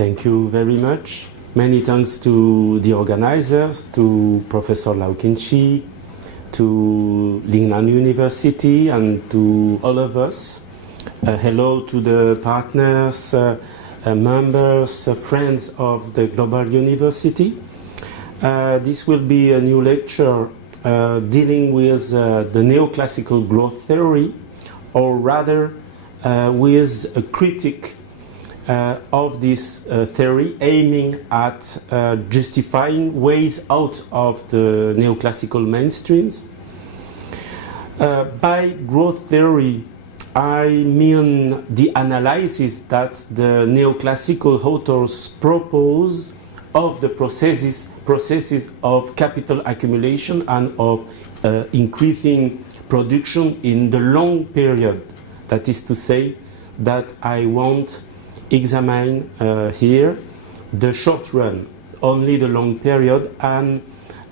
Thank you very much. Many thanks to the organizers, to Professor Laukinchi, to Lingnan University, and to all of us. Hello to the partners, members, friends of the Global University. This will be a new lecture dealing with the neoclassical growth theory, or rather with a critique of this theory, aiming at justifying ways out of the neoclassical mainstreams. By growth theory, I mean the analysis that the neoclassical authors propose of the processes of capital accumulation and of increasing production in the long period. That is to say, that I won't examine here the short run, only the long period, and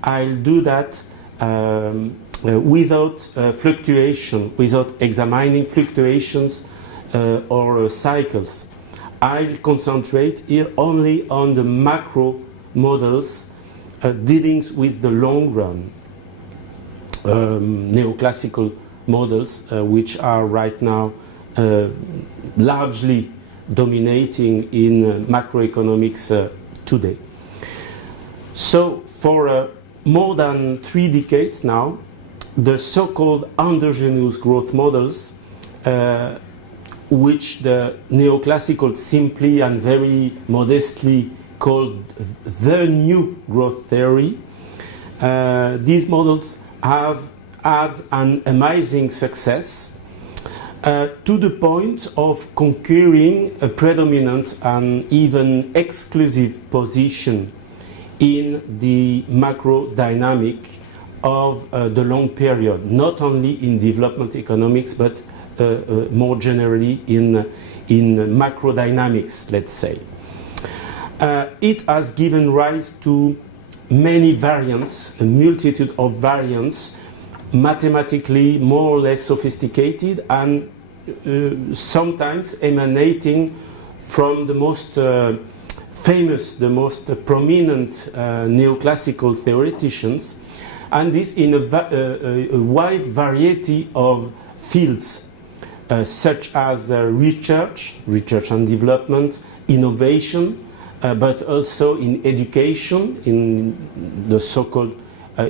I'll do that without fluctuation, without examining fluctuations or cycles. I'll concentrate here only on the macro models dealing with the long run, neoclassical models, which are right now largely dominating in macroeconomics today. So for more than 3 decades now, the so-called endogenous growth models, which the neoclassical simply and very modestly called the new growth theory, these models have had an amazing success to the point of conquering a predominant and even exclusive position in the macro dynamic of the long period, not only in development economics, but more generally in macro dynamics, let's say. It has given rise to many variants, a multitude of variants, mathematically more or less sophisticated, and sometimes emanating from the most famous, the most prominent neoclassical theoreticians, and this in a wide variety of fields, such as research and development, innovation, but also in education, in the so-called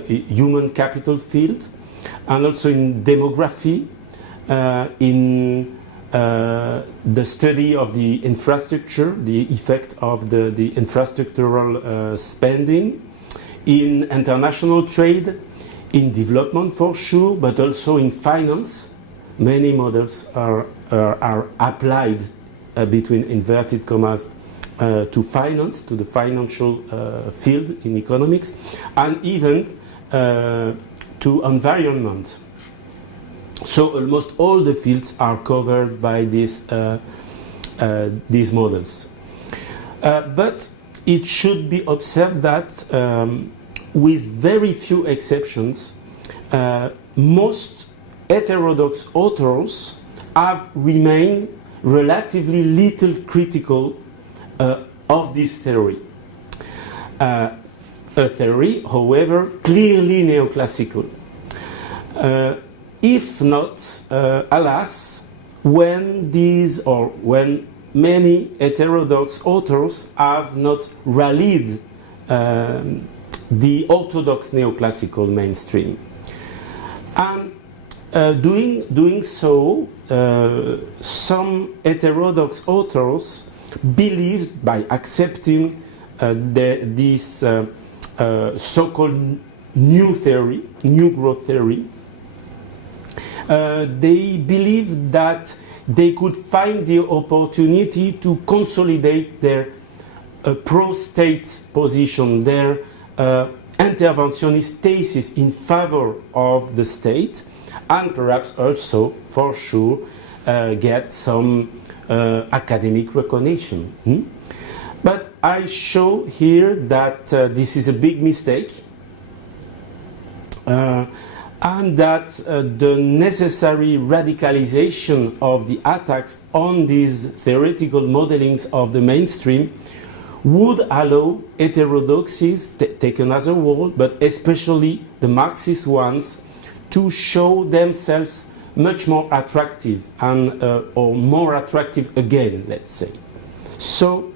human capital field, and also in demography, in the study of the infrastructure, the effect of the infrastructural spending, in international trade, in development for sure, but also in finance. Many models are applied between inverted commas to finance, to the financial field in economics, and even to environment. So almost all the fields are covered by these models. But it should be observed that with very few exceptions, most heterodox authors have remained relatively little critical of this theory. A theory, however, clearly neoclassical. If not, alas, when many heterodox authors have not rallied the orthodox neoclassical mainstream. And doing so, some heterodox authors believed, by accepting this so-called new theory, new growth theory, they believed that they could find the opportunity to consolidate their pro-state position, their interventionist thesis in favor of the state, and perhaps also, for sure, get some academic recognition. But I show here that this is a big mistake, and that the necessary radicalization of the attacks on these theoretical modelings of the mainstream would allow heterodoxies, taken as a whole, but especially the Marxist ones, to show themselves much more attractive and or more attractive again, let's say. So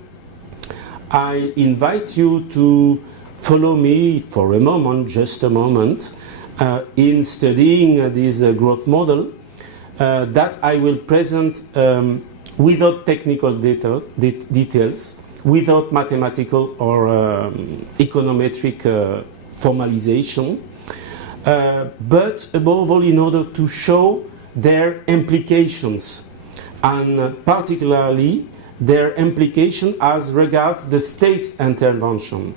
I invite you to follow me for a moment, just a moment, in studying this growth model that I will present without technical details, without mathematical or econometric formalization, but above all in order to show their implications, and particularly their implication as regards the state's intervention.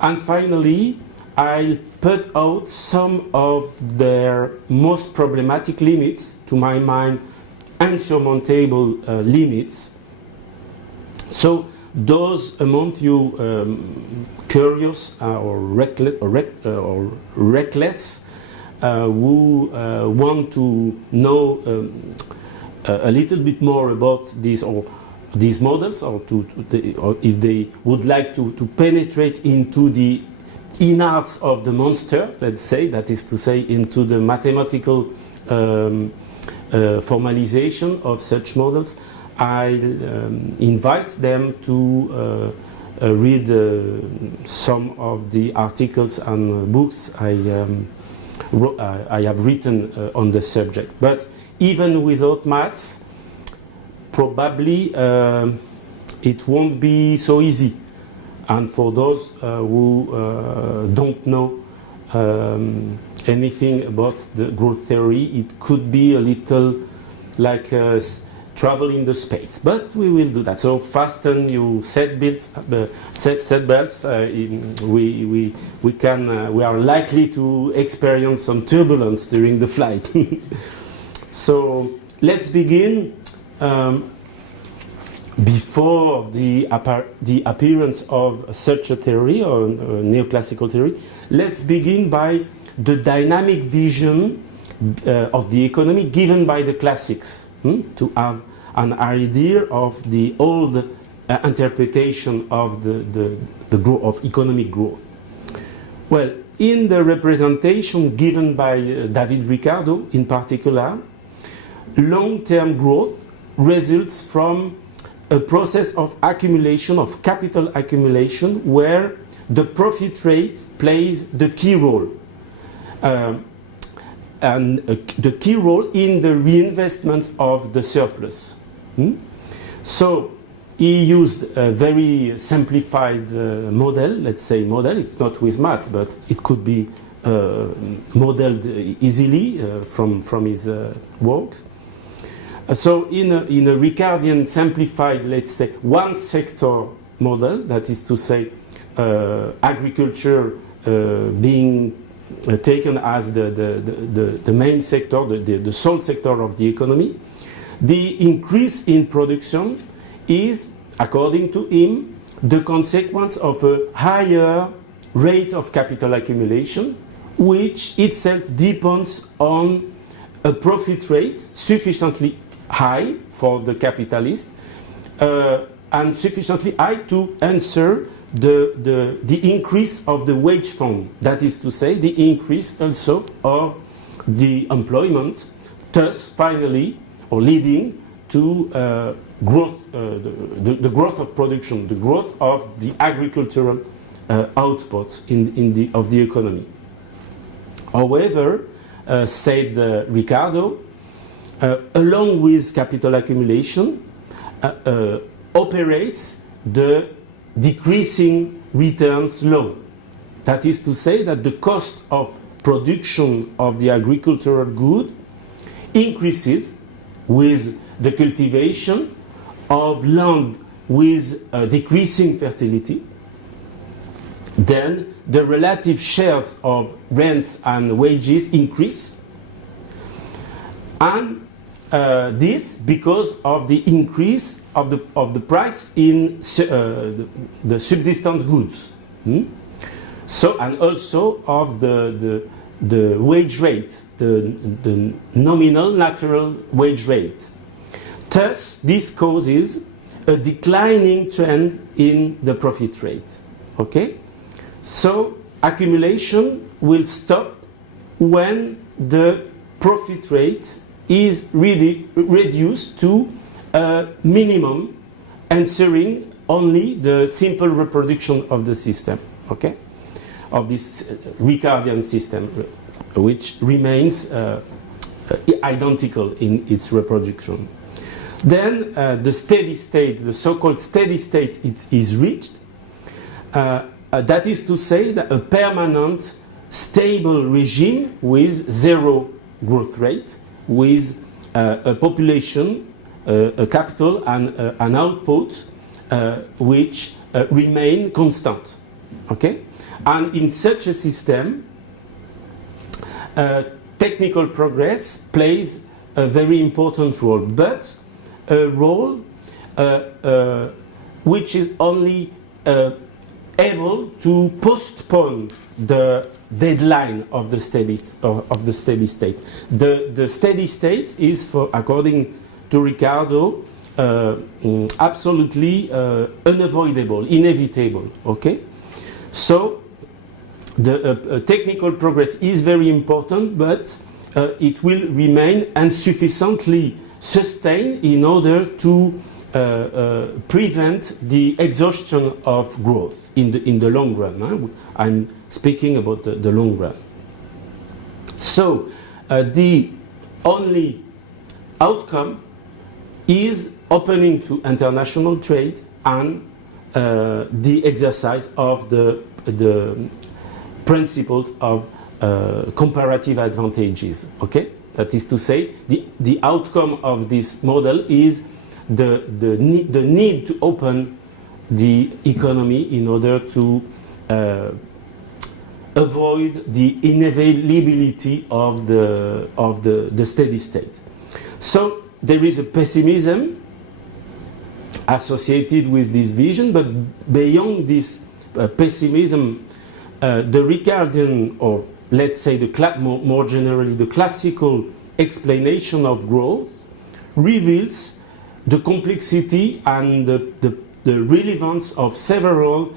And finally, I'll put out some of their most problematic limits, to my mind, insurmountable limits. So those among you curious or reckless who want to know a little bit more about these models, or if they would like to penetrate into the innards of the monster, let's say, that is to say, into the mathematical formalization of such models, I invite them to read some of the articles and books I have written on the subject. But even without maths, probably it won't be so easy. And for those who don't know anything about the growth theory, it could be a little like travel in the space. But we will do that. So fasten your seatbelts. We are likely to experience some turbulence during the flight. So let's begin. Before the appearance of such a theory, or neoclassical theory, let's begin by the dynamic vision of the economy given by the classics, to have an idea of the old interpretation of the growth of economic growth. Well, in the representation given by David Ricardo in particular, long-term growth results from a process of accumulation, of capital accumulation, where the profit rate plays the key role. And the key role in the reinvestment of the surplus. So he used a very simplified model, let's say model, it's not with math, but it could be modeled easily from his works. So in a Ricardian simplified, let's say, one sector model, that is to say agriculture being taken as the main sector, the sole sector of the economy, the increase in production is, according to him, the consequence of a higher rate of capital accumulation, which itself depends on a profit rate sufficiently high for the capitalist and sufficiently high to answer the increase of the wage fund, that is to say, the increase also of the employment, thus finally, or leading to growth, the growth of production, the growth of the agricultural output of the economy. However, said Ricardo, along with capital accumulation, operates the decreasing returns law. That is to say that the cost of production of the agricultural good increases with the cultivation of land with decreasing fertility. Then the relative shares of rents and wages increase. And this because of the increase of the price in the subsistence goods. So, and also of the wage rate, the nominal natural wage rate. Thus, this causes a declining trend in the profit rate. Okay? So accumulation will stop when the profit rate is really reduced to a minimum, answering only the simple reproduction of the system, okay? Of this Ricardian system, which remains identical in its reproduction. Then the steady state, the so-called steady state, is reached. That is to say that a permanent, stable regime with zero growth rate, with a population, a capital, and an output which remain constant. Okay? And in such a system, technical progress plays a very important role, but a role which is only able to postpone the deadline of the steady state. The steady state is, according to Ricardo, absolutely unavoidable, inevitable. Okay, so the technical progress is very important, but it will remain insufficiently sustained in order to prevent the exhaustion of growth in the long run. Huh? I'm speaking about the long run. So the only outcome is opening to international trade and the exercise of the principles of comparative advantages. Okay, that is to say, the outcome of this model is the need to open the economy in order to avoid the inevitability of the steady state. So there is a pessimism associated with this vision, but beyond this pessimism, the Ricardian, or let's say more generally the classical explanation of growth, reveals the complexity and the relevance of several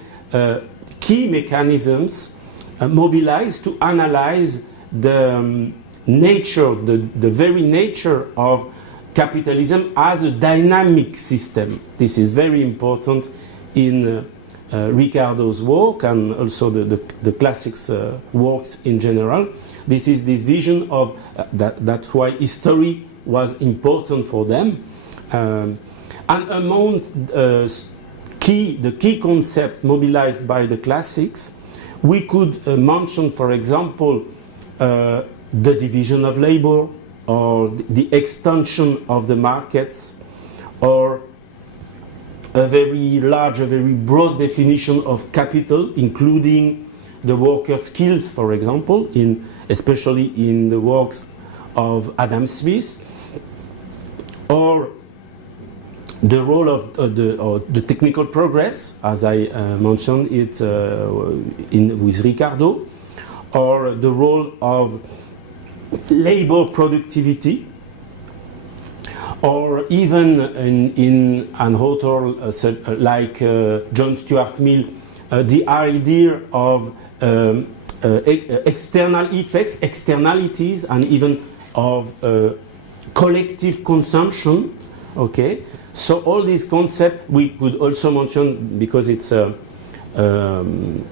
key mechanisms mobilized to analyze the nature, the very nature of capitalism as a dynamic system. This is very important in Ricardo's work and also the classics works in general. This is this vision of that's why history was important for them. And among the key concepts mobilized by the classics, we could mention, for example, the division of labor, or the extension of the markets, or a very large, a very broad definition of capital, including the worker skills, for example, especially in the works of Adam Smith, or the role of the technical progress, as I mentioned it with Ricardo, or the role of labor productivity, or even in an author like John Stuart Mill, the idea of external effects, externalities, and even of collective consumption. Okay, so all these concepts we could also mention because it's an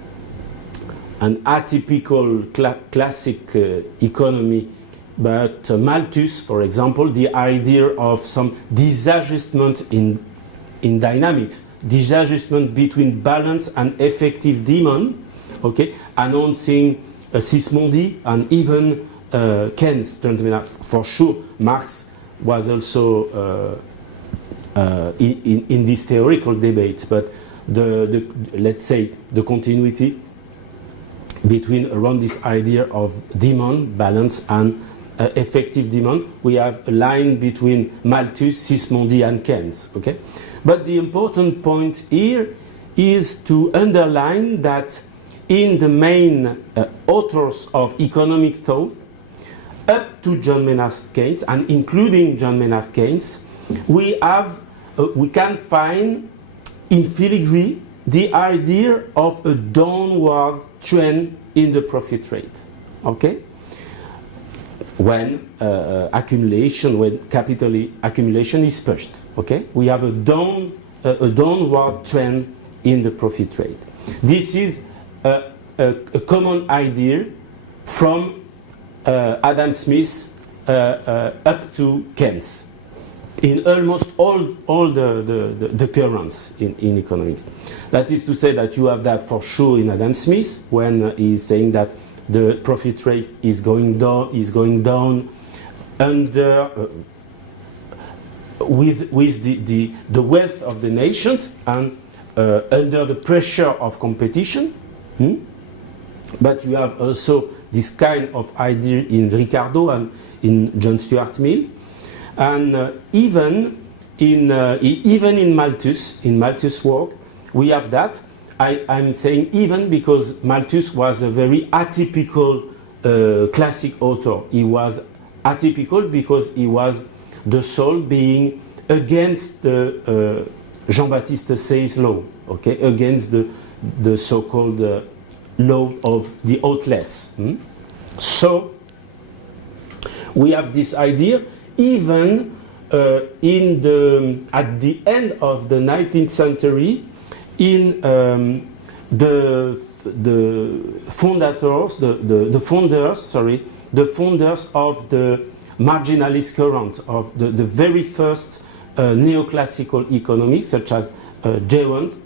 atypical classic economy. But Malthus, for example, the idea of some disadjustment in dynamics, disadjustment between balance and effective demand, okay, announcing Tiers-Monde and even Keynes. For sure, Marx was also in this theoretical debate, but let's say the continuity between around this idea of demand, balance, and effective demand, we have a line between Malthus, Tiers-Monde, and Keynes. Okay, but the important point here is to underline that in the main authors of economic thought, up to John Maynard Keynes, and including John Maynard Keynes, we have we can find in filigree the idea of a downward trend in the profit rate. Okay? When when capital accumulation is pushed. Okay? We have a downward trend in the profit rate. This is a common idea from Adam Smith up to Keynes in almost all the currents in economics. That is to say that you have that for sure in Adam Smith when he's saying that the profit rate is going down under with the wealth of the nations and under the pressure of competition. But you have also this kind of idea in Ricardo and in John Stuart Mill, and even in Malthus' work, we have that. I'm saying even because Malthus was a very atypical classic author. He was atypical because he was the soul being against the Jean-Baptiste Say's law, okay, against the so-called law of the outlets. So we have this idea even at the end of the 19th century in the founders of the marginalist current of the very first neoclassical economics, such as Jevons,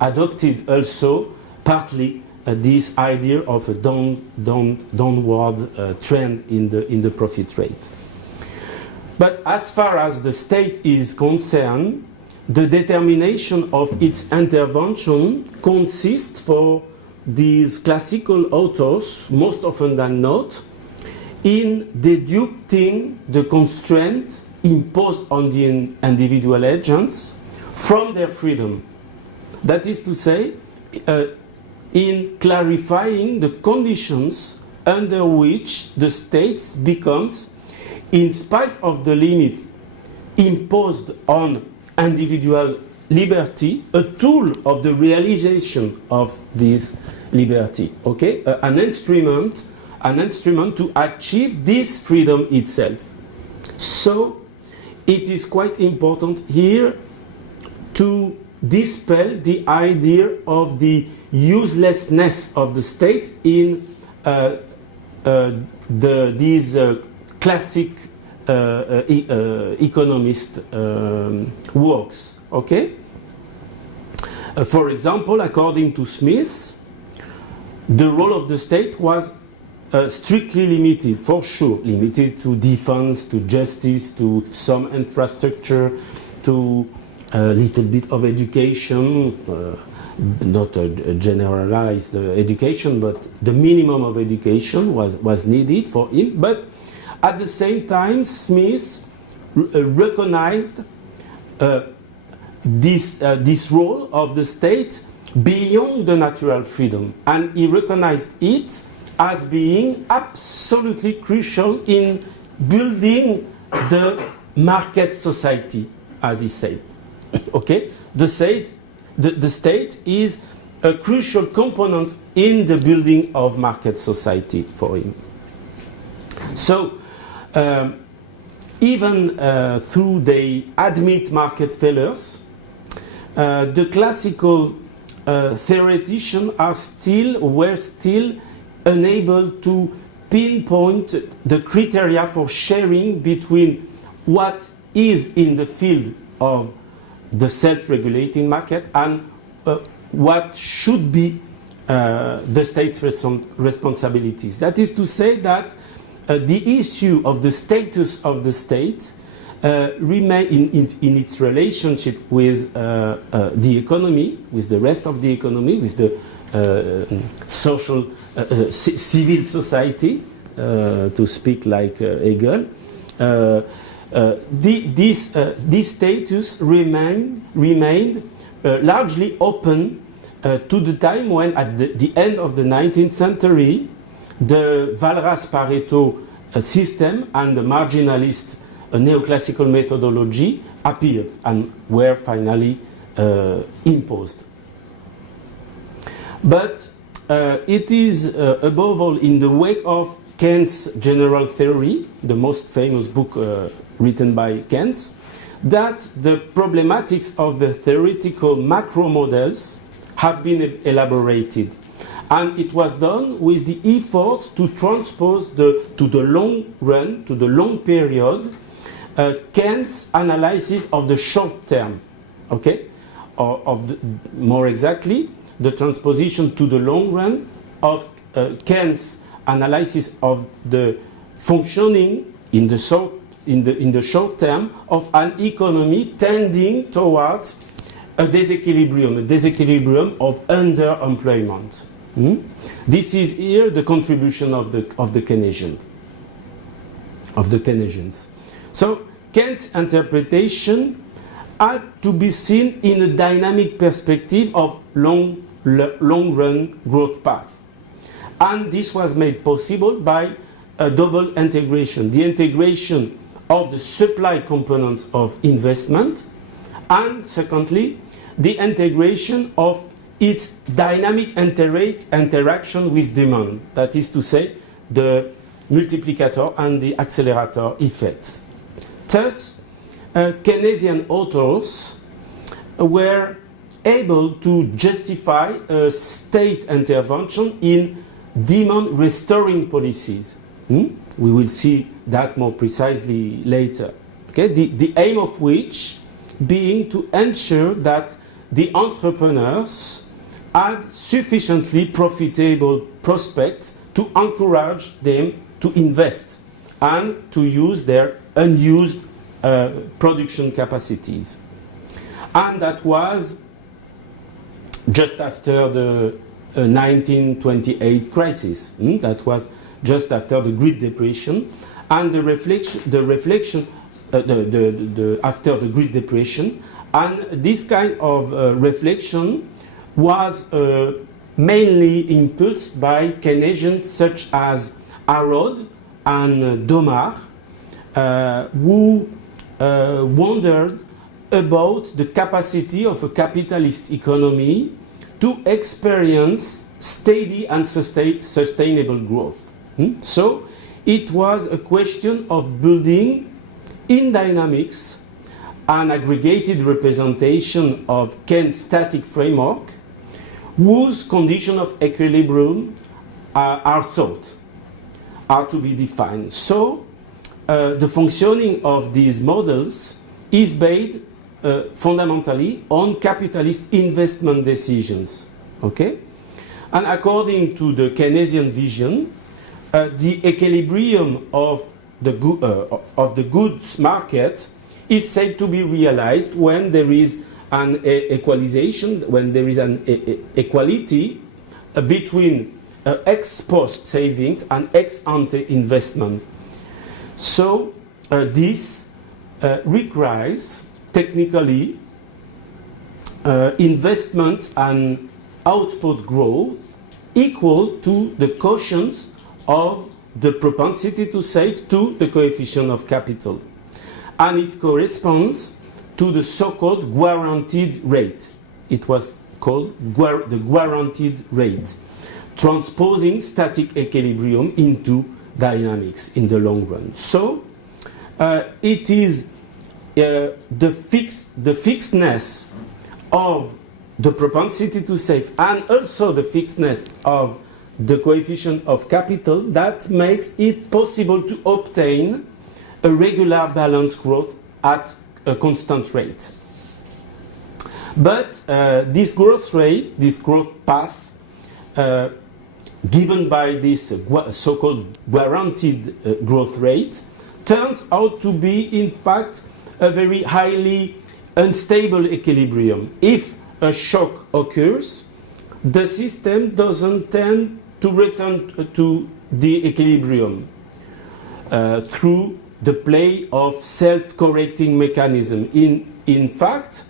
adopted also partly this idea of a downward trend in the profit rate. But as far as the state is concerned, the determination of its intervention consists for these classical authors, most often than not, in deducting the constraint imposed on the individual agents from their freedom. That is to say, in clarifying the conditions under which the state becomes, in spite of the limits imposed on individual liberty, a tool of the realization of this liberty. Okay, an instrument to achieve this freedom itself. So it is quite important here to dispel the idea of the uselessness of the state in these classic economist works. Okay? For example, according to Smith, the role of the state was strictly limited, for sure, limited to defense, to justice, to some infrastructure, to a little bit of education, not a generalized education, but the minimum of education was needed for him. But at the same time, Smith recognized this role of the state beyond the natural freedom, and he recognized it as being absolutely crucial in building the market society, as he said. Okay, the state is a crucial component in the building of market society for him. So, even though they admit market failures, the classical theoreticians were still unable to pinpoint the criteria for sharing between what is in the field of the self-regulating market and what should be the state's responsibilities. That is to say that the issue of the status of the state remain in its relationship with the economy, with the rest of the economy, with the social, civil society, to speak like Hegel. This status remained largely open to the time when, at the end of the 19th century, the Walras-Pareto system and the marginalist neoclassical methodology appeared and were finally imposed. But it is above all in the wake of Keynes' general theory, the most famous book written by Keynes, that the problematics of the theoretical macro models have been elaborated. And it was done with the effort to transpose to the long run, to the long period, Keynes' analysis of the short term, okay? More exactly, the transposition to the long run of Keynes' analysis of the functioning in the short term of an economy tending towards a disequilibrium of underemployment. This is here the contribution of the Keynesians. So Keynes' interpretation had to be seen in a dynamic perspective of long-run growth path. And this was made possible by a double integration. The integration of the supply component of investment, and secondly, the integration of its dynamic interaction with demand. That is to say, the multiplicator and the accelerator effects. Thus, Keynesian authors were able to justify a state intervention in demand restoring policies. We will see that more precisely later. Okay? The aim of which being to ensure that the entrepreneurs had sufficiently profitable prospects to encourage them to invest and to use their unused production capacities. And that was just after the 1928 crisis. That was just after the Great Depression, and the reflection after the Great Depression, and this kind of reflection was mainly impulsed by Keynesians such as Harrod and Domar, who wondered about the capacity of a capitalist economy to experience steady and sustainable growth. So it was a question of building in dynamics an aggregated representation of Keynes' static framework whose conditions of equilibrium are to be defined. So the functioning of these models is based fundamentally on capitalist investment decisions. Okay? And according to the Keynesian vision, the equilibrium of the goods market is said to be realized when there is an equalization, when there is an equality between ex post savings and ex ante investment. So this requires technically investment and output growth equal to the quotient of the propensity to save to the coefficient of capital. And it corresponds to the so-called guaranteed rate. It was called the guaranteed rate, transposing static equilibrium into dynamics in the long run. So it is the fixedness of the propensity to save and also the fixedness of the coefficient of capital that makes it possible to obtain a regular balanced growth at a constant rate. But this growth rate, this growth path, given by this so-called guaranteed growth rate, turns out to be, in fact, a very highly unstable equilibrium. If a shock occurs, the system doesn't tend to return to the equilibrium through the play of self-correcting mechanism. In fact,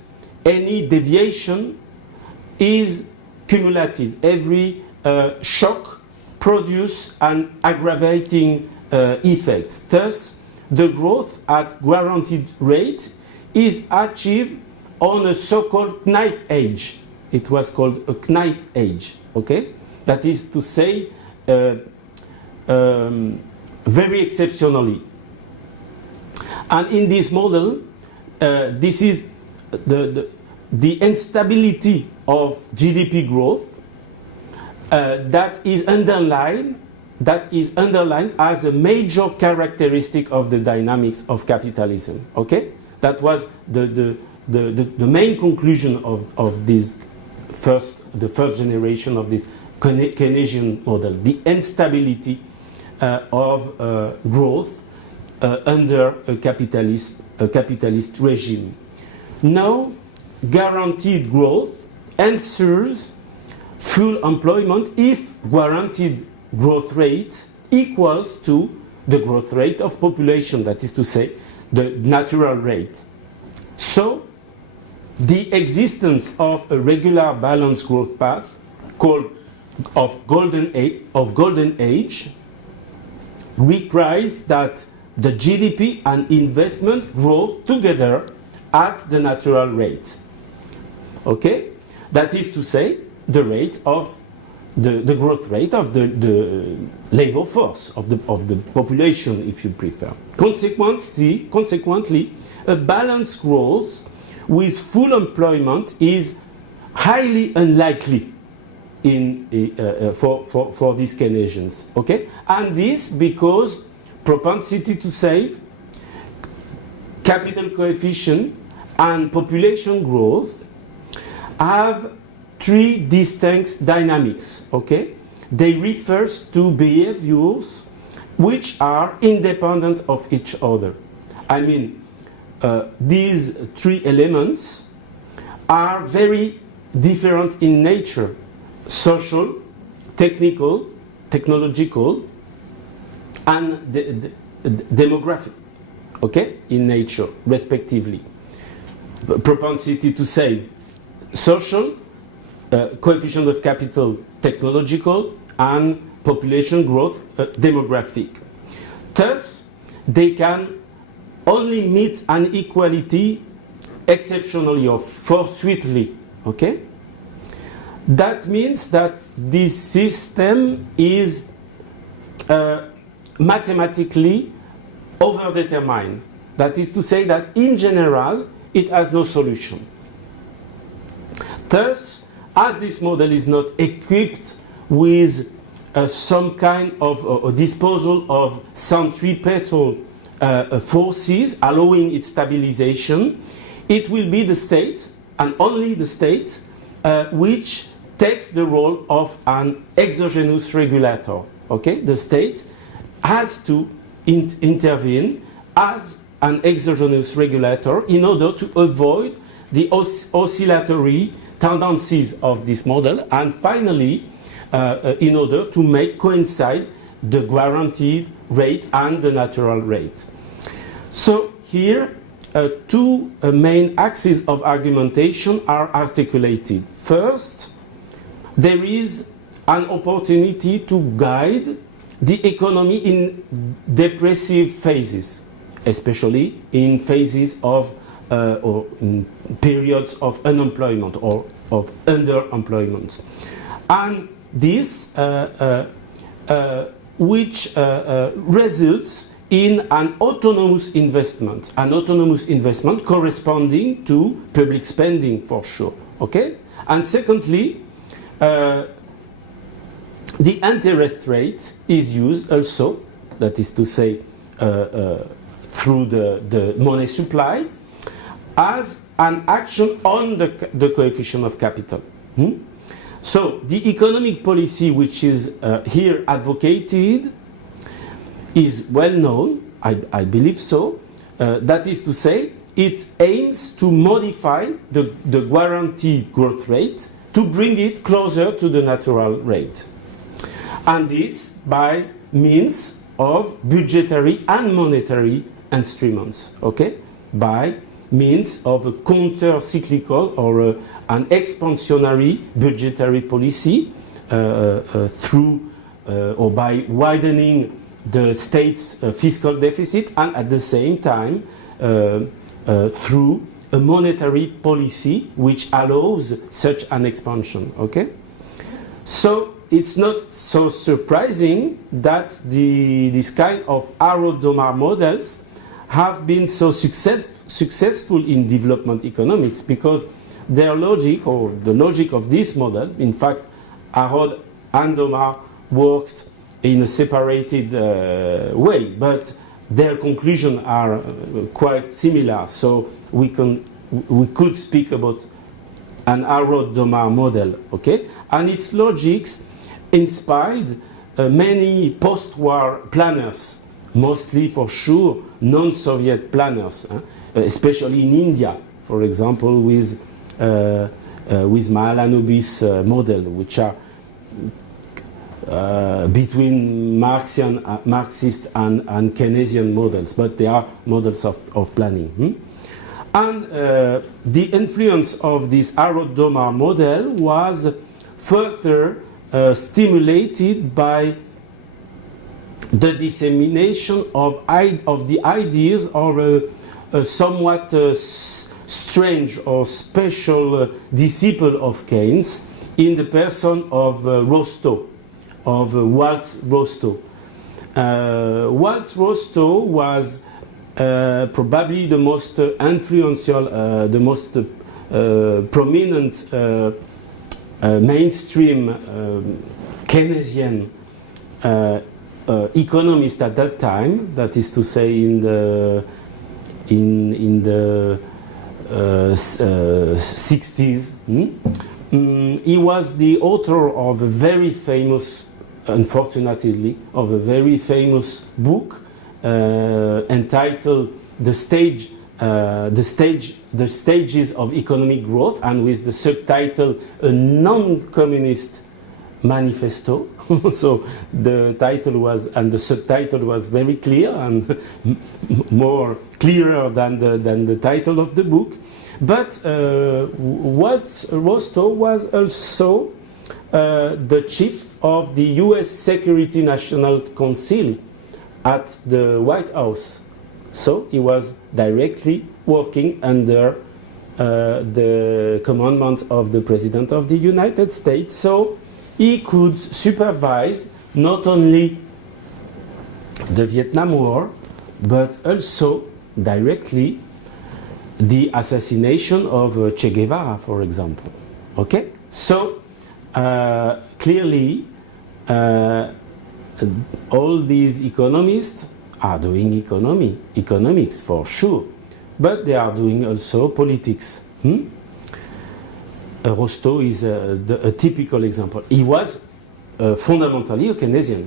any deviation is cumulative. Every shock produces an aggravating effect. Thus, the growth at guaranteed rate is achieved on a so-called knife edge. It was called a knife edge, okay? That is to say, very exceptionally. And in this model, this is the instability of GDP growth that is underlined as a major characteristic of the dynamics of capitalism. Okay, that was the main conclusion of the first generation of this Keynesian model, the instability of growth under a capitalist regime. Now, guaranteed growth ensures full employment if guaranteed growth rate equals to the growth rate of population, that is to say, the natural rate. So, the existence of a regular balanced growth path called of golden age requires that the GDP and investment grow together at the natural rate. Okay? That is to say, the rate of the growth rate of the labor force, of the population, if you prefer. Consequently, a balanced growth with full employment is highly unlikely for these Keynesians. Okay? And this because propensity to save, capital coefficient, and population growth have three distinct dynamics. Okay? They refer to behaviors which are independent of each other. I mean, these three elements are very different in nature: social, technical, technological, and demographic, okay, in nature, respectively. Propensity to save, social, coefficient of capital, technological, and population growth, demographic. Thus, they can only meet an equality exceptionally or fortuitously, okay? That means that this system is mathematically overdetermined. That is to say that in general it has no solution. Thus, as this model is not equipped with some kind of disposal of centripetal forces allowing its stabilization, it will be the state, and only the state, which takes the role of an exogenous regulator. Okay? The state has to intervene as an exogenous regulator in order to avoid the oscillatory tendencies of this model, and finally, in order to make coincide the guaranteed rate and the natural rate. So here, two main axes of argumentation are articulated. First, there is an opportunity to guide the economy in depressive phases, especially in phases of or in periods of unemployment or of underemployment. And this which results in an autonomous investment corresponding to public spending, for sure. Okay? And secondly, the interest rate is used also, that is to say, through the money supply, as an action on the coefficient of capital. So the economic policy which is here advocated is well known, I believe so. That is to say, it aims to modify the guaranteed growth rate to bring it closer to the natural rate. And this by means of budgetary and monetary instruments, okay? By means of a counter-cyclical or an expansionary budgetary policy through or by widening the state's fiscal deficit, and at the same time through a monetary policy which allows such an expansion. Okay, so it's not so surprising that this kind of Arrow-Domar models have been so successful in development economics, because their logic, or the logic of this model, in fact, Arrow and Domar worked in a separated way, but their conclusions are quite similar. So we could speak about an Arrow-Domar model, okay? And its logics inspired many post-war planners, mostly for sure non-Soviet planners, especially in India, for example, with Mahalanobis model, which are between Marxist and Keynesian models, but they are models of planning. And the influence of this Arrow-Domar model was further stimulated by the dissemination of the ideas of a somewhat strange or special disciple of Keynes in the person of Rostow, of Walt Rostow. Walt Rostow was probably the most influential, the most prominent mainstream Keynesian economist at that time. That is to say, in the 60s. He was the author of a very famous, unfortunately, of a very famous book entitled "The Stages of Economic Growth," and with the subtitle "A Non-Communist Manifesto." So the title was, and the subtitle was very clear and more clearer than the title of the book. But Walt Rostow was also the chief of the U.S. Security National Council at the White House. So he was directly working under the commandment of the President of the United States. So he could supervise not only the Vietnam War, but also directly the assassination of Che Guevara, for example. Okay? So clearly all these economists are doing economics for sure, but they are doing also politics. Rostow is a typical example. He was fundamentally a Keynesian.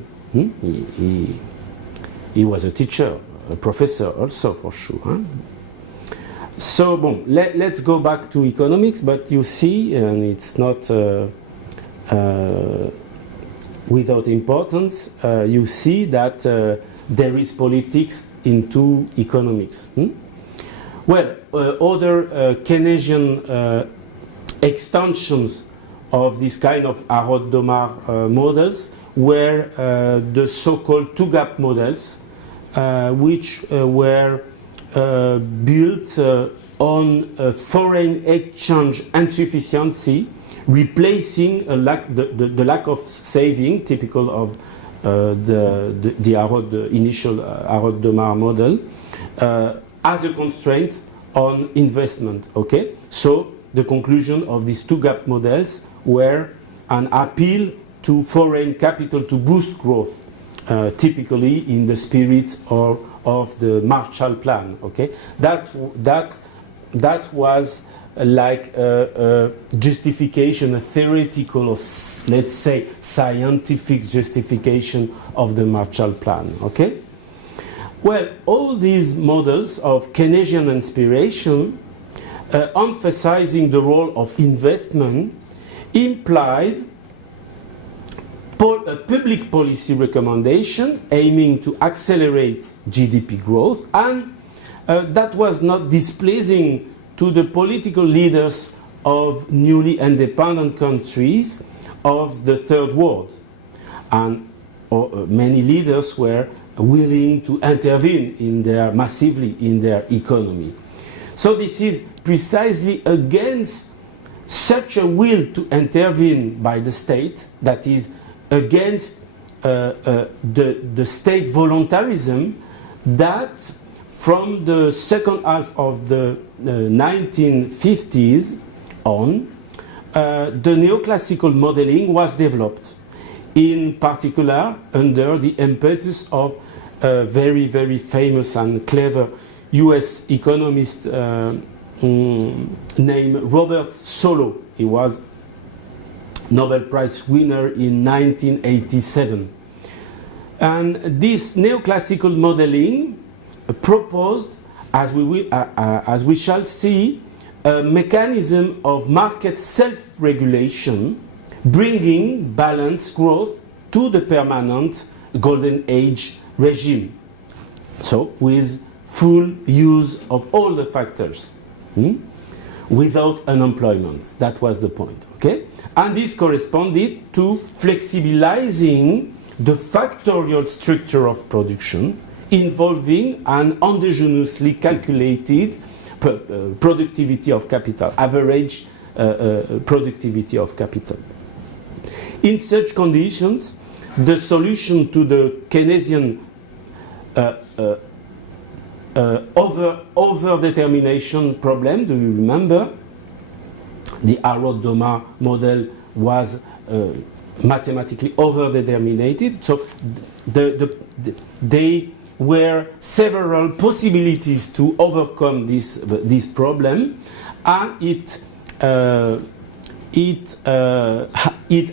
He was a teacher, a professor also for sure. So, let's go back to economics, but you see, and it's not without importance, you see that there is politics into economics. Well, other Keynesian extensions of this kind of Arrow-Domar models were the so-called two-gap models, which were built on foreign exchange insufficiency, replacing the lack of saving typical of the initial Arrow-Domar model as a constraint on investment. Okay, so the conclusion of these two-gap models were an appeal to foreign capital to boost growth, typically in the spirit of the Marshall Plan. Okay, that was like a justification, a theoretical, or let's say scientific justification of the Marshall Plan. Okay. Well, all these models of Keynesian inspiration, emphasizing the role of investment, implied a public policy recommendation aiming to accelerate GDP growth, and that was not displeasing to the political leaders of newly independent countries of the Third World. And many leaders were willing to intervene massively in their economy. So this is precisely against such a will to intervene by the state, that is against the state voluntarism, that from the second half of the 1950s on, the neoclassical modeling was developed, in particular under the impetus of a very, very famous and clever US economist named Robert Solow. He was Nobel Prize winner in 1987. And this neoclassical modeling proposed, as we shall see, a mechanism of market self-regulation, bringing balanced growth to the permanent golden age regime. So, with full use of all the factors, without unemployment. That was the point. Okay? And this corresponded to flexibilizing the factorial structure of production, involving an endogenously calculated productivity of capital, average productivity of capital. In such conditions, the solution to the Keynesian over-determination problem, do you remember? The Harrod-Domar model was mathematically over-determinated. So there were several possibilities to overcome this problem, and it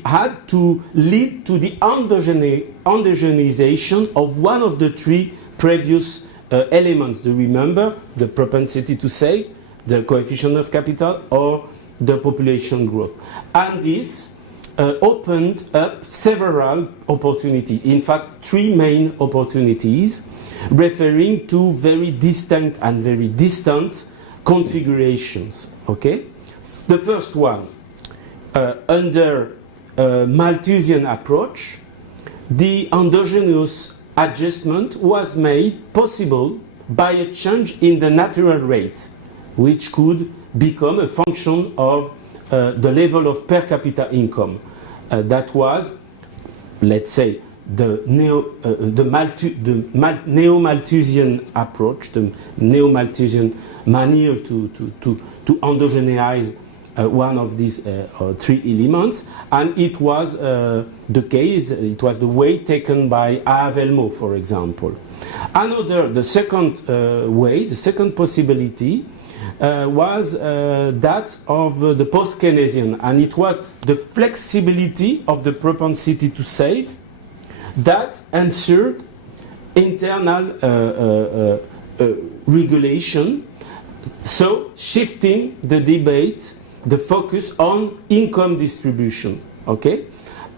had to lead to the endogenization of one of the three previous elements. Do you remember? The propensity to save, the coefficient of capital, or the population growth. And this opened up several opportunities. In fact, three main opportunities, referring to very distinct and very distant configurations. Okay? The first one, under a Malthusian approach, the endogenous adjustment was made possible by a change in the natural rate, which could become a function of the level of per capita income. That was, let's say, the neo-Malthusian approach, the neo-Malthusian manner to endogenize one of these three elements, and it was the case, it was the way taken by Avelmo, for example. The second way, the second possibility, was that of the post-Keynesian, and it was the flexibility of the propensity to save that answered internal regulation, so shifting the debate, the focus on income distribution, okay?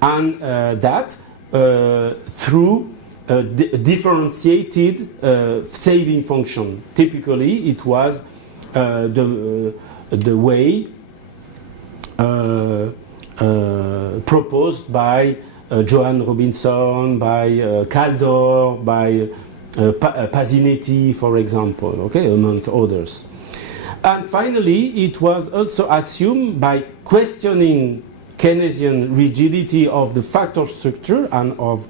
And that through differentiated saving function. Typically, it was the way proposed by Johan Robinson, by Kaldor, by Pasinetti, for example, okay, among others. And finally, it was also assumed by questioning Keynesian rigidity of the factor structure and of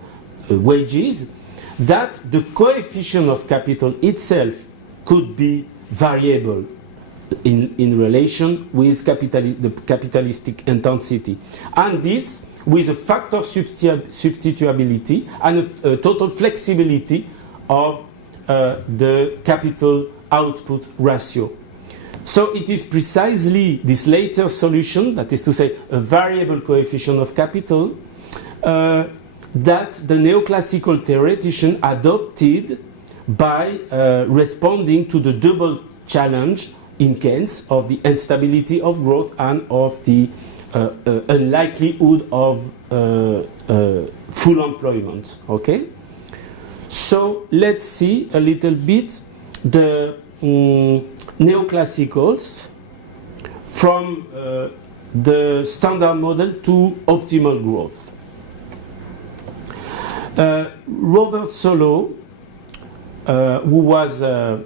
wages, that the coefficient of capital itself could be variable in relation with the capitalistic intensity. And this with a factor substitutability and a total flexibility of the capital output ratio. So it is precisely this later solution, that is to say a variable coefficient of capital, that the neoclassical theoretician adopted by responding to the double challenge in Keynes of the instability of growth and of the unlikelihood of full employment. Okay? So let's see a little bit the neoclassicals from the standard model to optimal growth. Robert Solow, who was a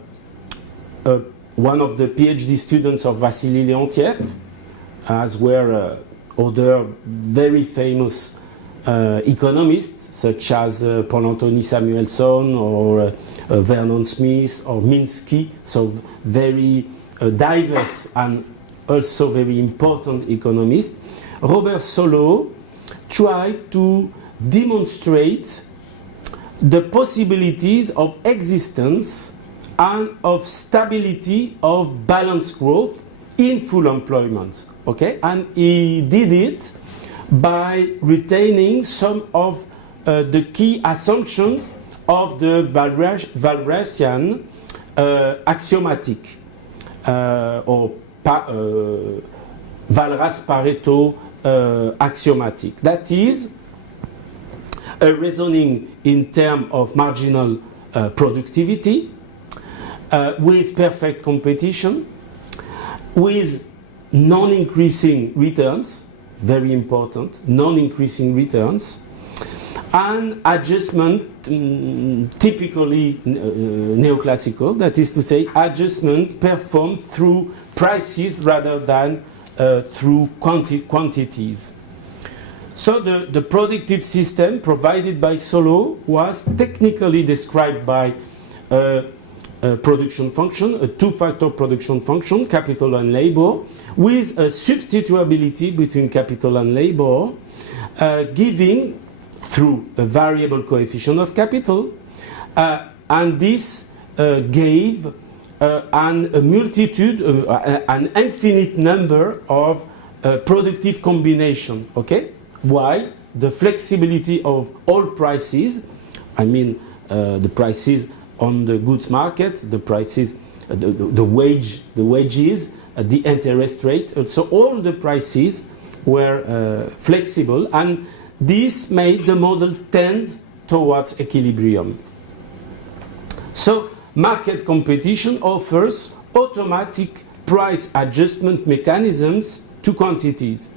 one of the PhD students of Vassily Leontiev, as were other very famous economists, such as Paul-Anthony Samuelson or Vernon Smith or Minsky, so very diverse and also very important economists. Robert Solow tried to demonstrate the possibilities of existence and of stability of balanced growth in full employment. Okay, and he did it by retaining some of the key assumptions of the Walrasian axiomatic or Walras-Pareto axiomatic. That is, reasoning in terms of marginal productivity, with perfect competition, with non-increasing returns, very important, non-increasing returns, and adjustment, typically neoclassical, that is to say, adjustment performed through prices rather than through quantities. So the productive system provided by Solow was technically described by a production function, a two-factor production function, capital and labor, with a substitutability between capital and labor, giving through a variable coefficient of capital, and this gave a multitude, an infinite number of productive combination. Okay, why? The flexibility of all prices, I mean the prices on the goods market, the prices, the wages, the interest rate. So all the prices were flexible, and this made the model tend towards equilibrium. So market competition offers automatic price adjustment mechanisms to quantities.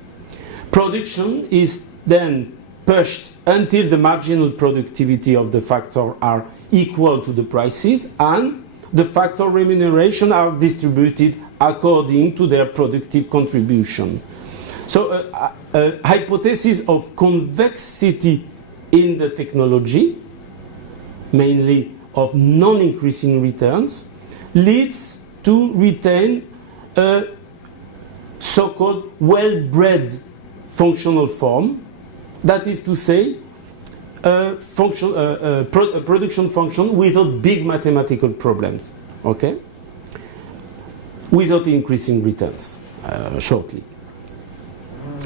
Production is then pushed until the marginal productivity of the factor are equal to the prices, and the factor remuneration are distributed according to their productive contribution. So a hypothesis of convexity in the technology, mainly of non-increasing returns, leads to retain a so-called well-bred functional form, that is to say, a production function without big mathematical problems, okay? Without increasing returns, shortly.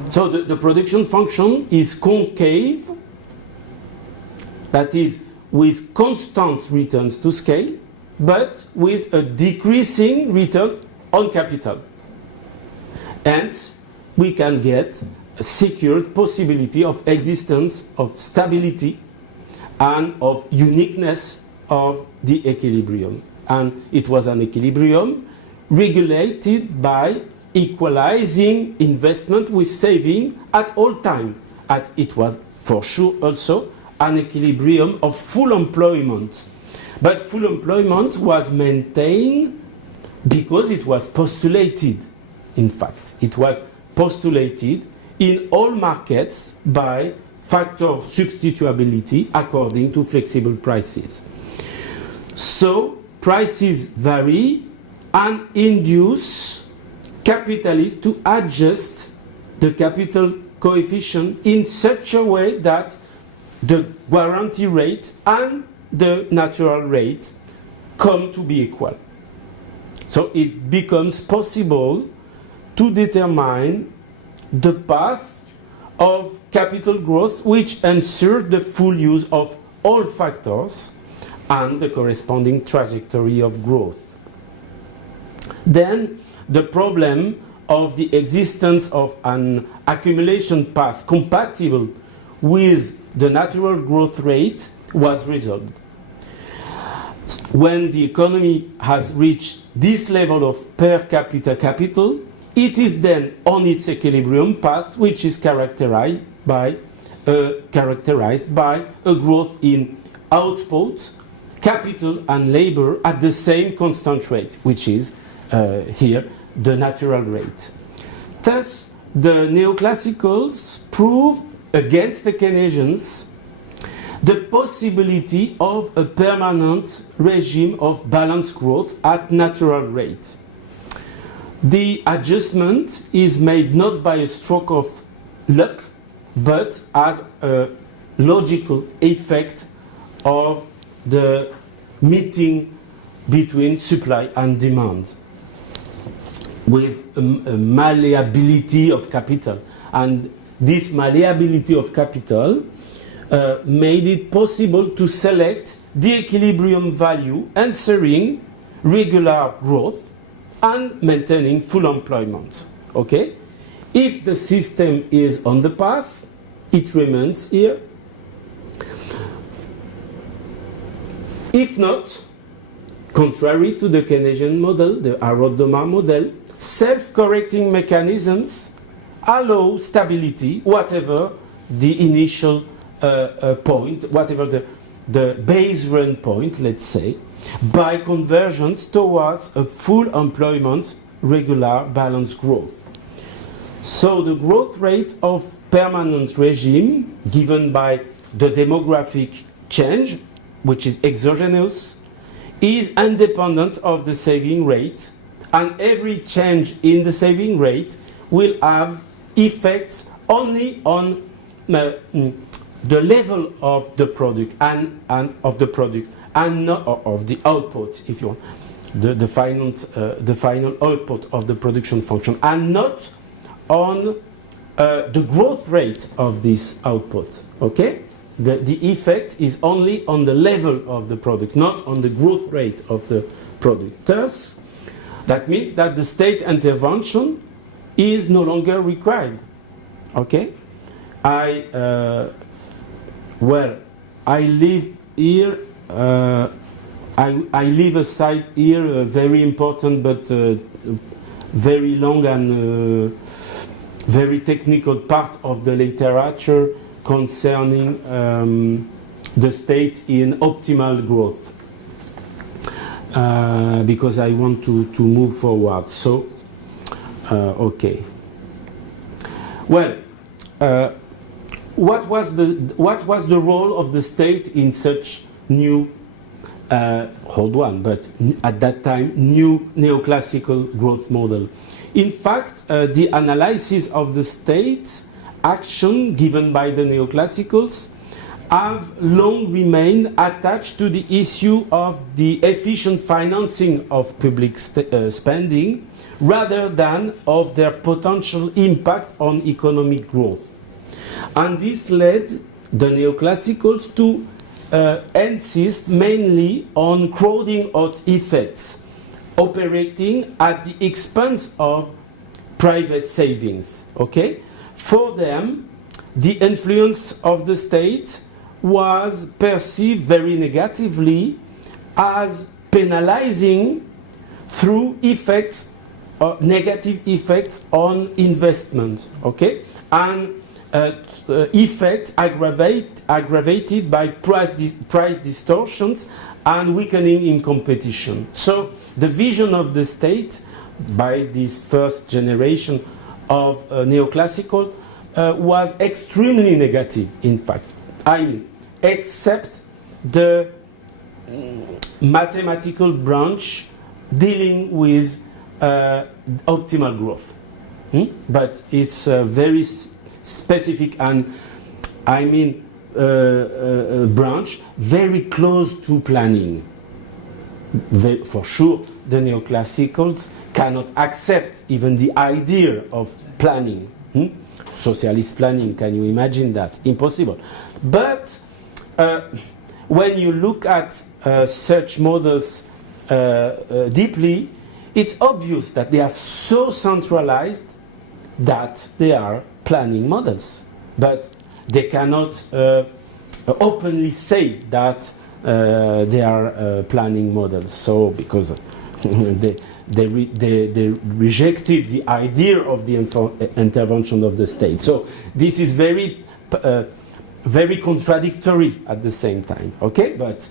So the production function is concave, that is, with constant returns to scale, but with a decreasing return on capital. Hence, we can get a secured possibility of existence, of stability, and of uniqueness of the equilibrium. And it was an equilibrium regulated by equalizing investment with saving at all time. And it was for sure also an equilibrium of full employment. But full employment was maintained because it was postulated. In fact, it was postulated in all markets by factor substitutability according to flexible prices. So prices vary and induce capitalists to adjust the capital coefficient in such a way that the guarantee rate and the natural rate come to be equal. So it becomes possible to determine the path of capital growth which ensures the full use of all factors and the corresponding trajectory of growth. Then the problem of the existence of an accumulation path compatible with the natural growth rate was resolved. When the economy has reached this level of per capita capital, it is then on its equilibrium path, which is characterized by a growth in output, capital and labor at the same constant rate, which is here the natural rate. Thus, the neoclassicals prove against the Keynesians the possibility of a permanent regime of balanced growth at natural rate. The adjustment is made not by a stroke of luck, but as a logical effect of the meeting between supply and demand, with a malleability of capital. And this malleability of capital made it possible to select the equilibrium value answering regular growth and maintaining full employment. Okay? If the system is on the path, it remains here. If not, contrary to the Keynesian model, the Arodoma model, self-correcting mechanisms allow stability, whatever the initial point, whatever the base run point, let's say, by convergence towards a full employment, regular, balanced growth. So the growth rate of permanent regime given by the demographic change, which is exogenous, is independent of the saving rate, and every change in the saving rate will have effects only on the level of the product and of the product, and not of the output, if you want, the final output of the production function, and not on the growth rate of this output. Okay, the effect is only on the level of the product, not on the growth rate of the product. Thus, that means that the state intervention is no longer required. Okay, I leave here. I leave aside here a very important but very long and very technical part of the literature concerning the state in optimal growth, because I want to move forward. So, okay. Well, what was the role of the state in such new, hold on, but at that time new neoclassical growth model? In fact, the analysis of the state action given by the neoclassicals have long remained attached to the issue of the efficient financing of public spending rather than of their potential impact on economic growth. And this led the neoclassicals to insist mainly on crowding out effects operating at the expense of private savings. Okay? For them, the influence of the state was perceived very negatively as penalizing through effects, negative effects on investment. Okay? And effects aggravated by price distortions and weakening in competition. So the vision of the state by this first generation of neoclassical was extremely negative, in fact. I mean, except the mathematical branch dealing with optimal growth. But it's very specific and, I mean, branch very close to planning. For sure, the neoclassicals cannot accept even the idea of planning. Socialist planning, can you imagine that? Impossible. But when you look at such models deeply, it's obvious that they are so centralized that they are planning models. But they cannot openly say that they are planning models. So because they rejected the idea of the intervention of the state. So this is very contradictory at the same time. Okay, but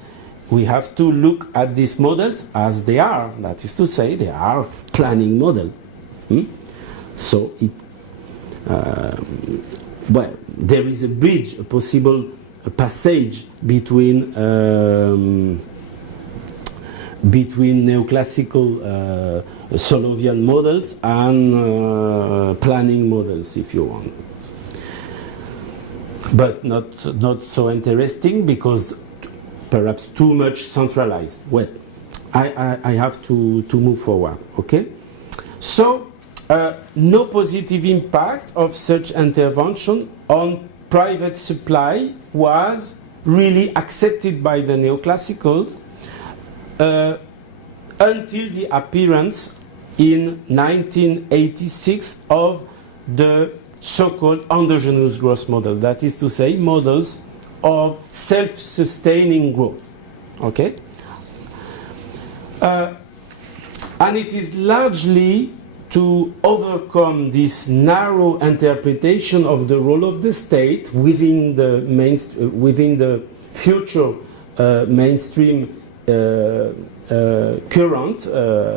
we have to look at these models as they are. That is to say, they are planning model. So it, well, there is a bridge, a possible passage between neoclassical Solovian models and planning models, if you want. But not so interesting because perhaps too much centralized. Well, I have to move forward, okay? So, no positive impact of such intervention on private supply was really accepted by the neoclassicals until the appearance in 1986 of the so-called endogenous growth model. That is to say, models of self-sustaining growth. Okay? And it is largely to overcome this narrow interpretation of the role of the state within the future mainstream current,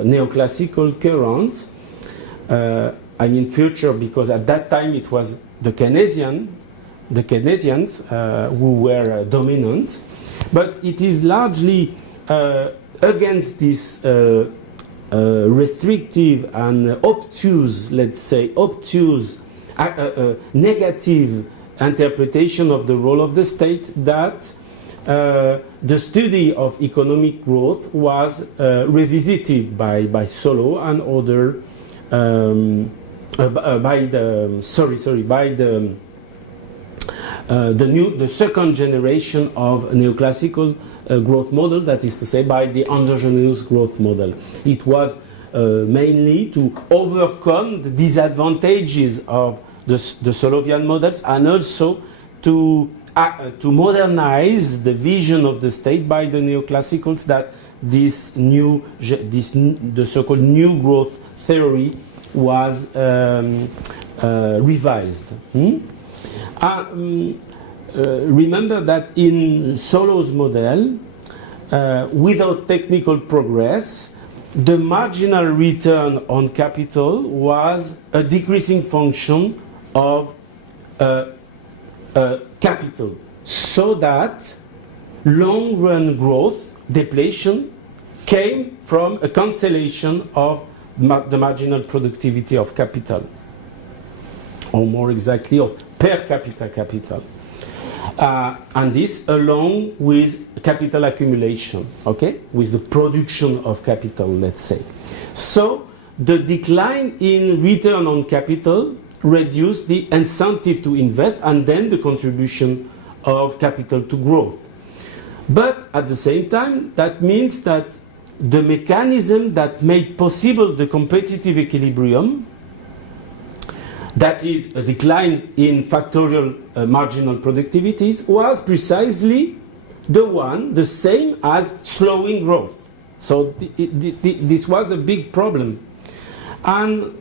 neoclassical current. I mean future because at that time it was the Keynesians who were dominant, but it is largely against this restrictive and obtuse, let's say, negative interpretation of the role of the state that the study of economic growth was revisited by Solow and other by the second generation of neoclassical growth model, that is to say by the endogenous growth model. It was mainly to overcome the disadvantages of the Solovian models and also to modernize the vision of the state by the neoclassicals that the so-called new growth theory was revised. Remember that in Solow's model, without technical progress, the marginal return on capital was a decreasing function of capital, so that long-run growth, depletion, came from a cancellation of the marginal productivity of capital, or more exactly, of per capita capital. And this along with capital accumulation, okay, with the production of capital, let's say. So the decline in return on capital reduced the incentive to invest and then the contribution of capital to growth. But at the same time, that means that the mechanism that made possible the competitive equilibrium, that is a decline in factorial marginal productivities, was precisely the same as slowing growth. So this was a big problem. And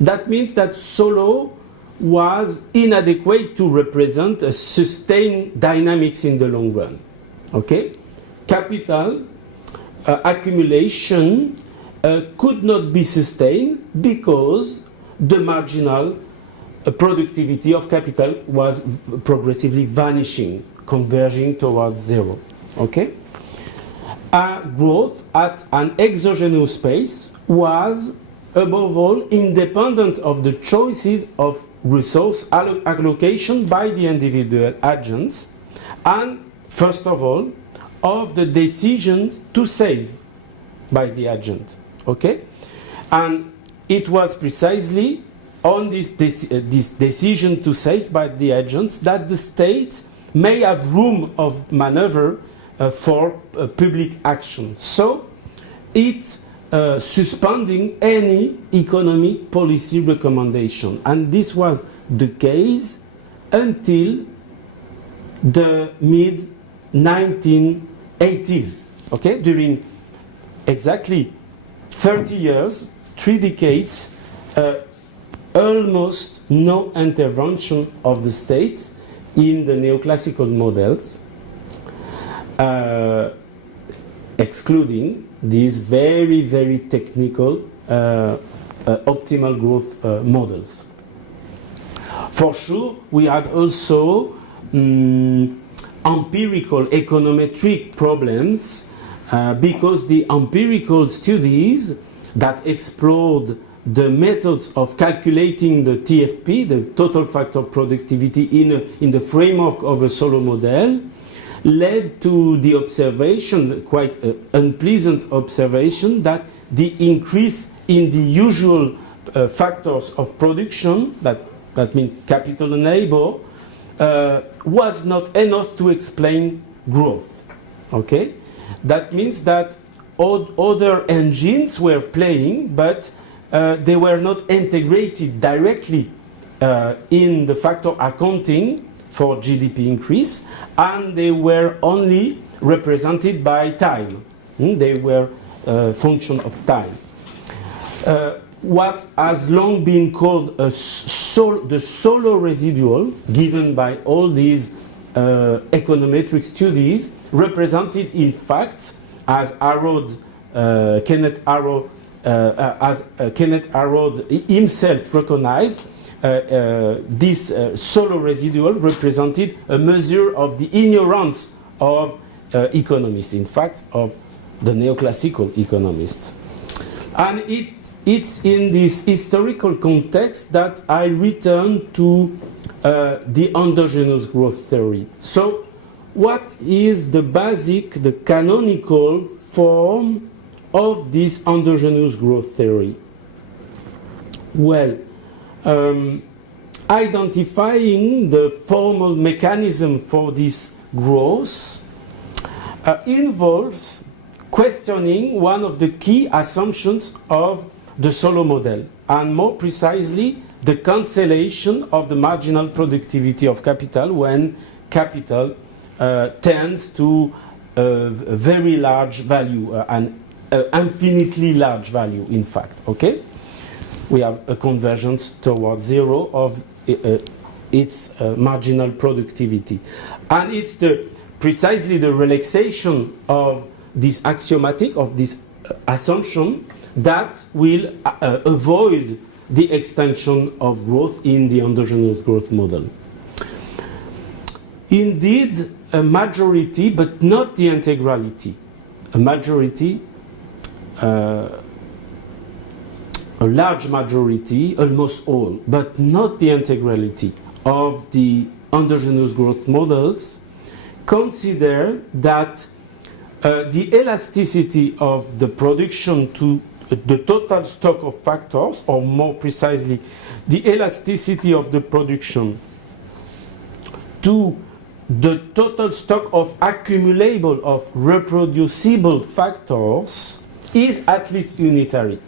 that means that Solow was inadequate to represent a sustained dynamics in the long run. Okay? Capital accumulation could not be sustained because the marginal productivity of capital was progressively vanishing, converging towards zero. Okay? Growth at an exogenous space was, above all, independent of the choices of resource allocation by the individual agents, and, first of all, of the decisions to save by the agent. Okay? And it was precisely on this decision to save by the agents that the state may have room of maneuver for public action. So it's suspending any economic policy recommendation. And this was the case until the mid-1980s. Okay? During exactly 30 years, 3 decades, almost no intervention of the state in the neoclassical models. excluding these very, very technical optimal growth models. For sure, we had also empirical econometric problems because the empirical studies that explored the methods of calculating the TFP, the total factor productivity, in the framework of a solo model, led to the observation, quite unpleasant observation, that the increase in the usual factors of production, that means capital and labor, was not enough to explain growth. Okay? That means that other engines were playing, but they were not integrated directly in the factor accounting for GDP increase, and they were only represented by time. They were a function of time. What has long been called the solo residual, given by all these econometric studies, represented in fact, as Kenneth Arrow himself recognized, this solo residual represented a measure of the ignorance of economists, in fact, of the neoclassical economists. And it's in this historical context that I return to the endogenous growth theory. So, what is the basic, the canonical form of this endogenous growth theory? Well, identifying the formal mechanism for this growth involves questioning one of the key assumptions of the solo model, and more precisely, the cancellation of the marginal productivity of capital when capital tends to a very large value, an infinitely large value, in fact. Okay? We have a convergence towards zero of its marginal productivity. And it's precisely the relaxation of this axiomatic, of this assumption, that will avoid the extension of growth in the endogenous growth model. Indeed, a majority, but not the integrality. A majority, a large majority, almost all, but not the integrality of the endogenous growth models, consider that the elasticity of the production to the total stock of factors, or more precisely, the elasticity of the production to the total stock of accumulable, of reproducible factors, is at least unitary.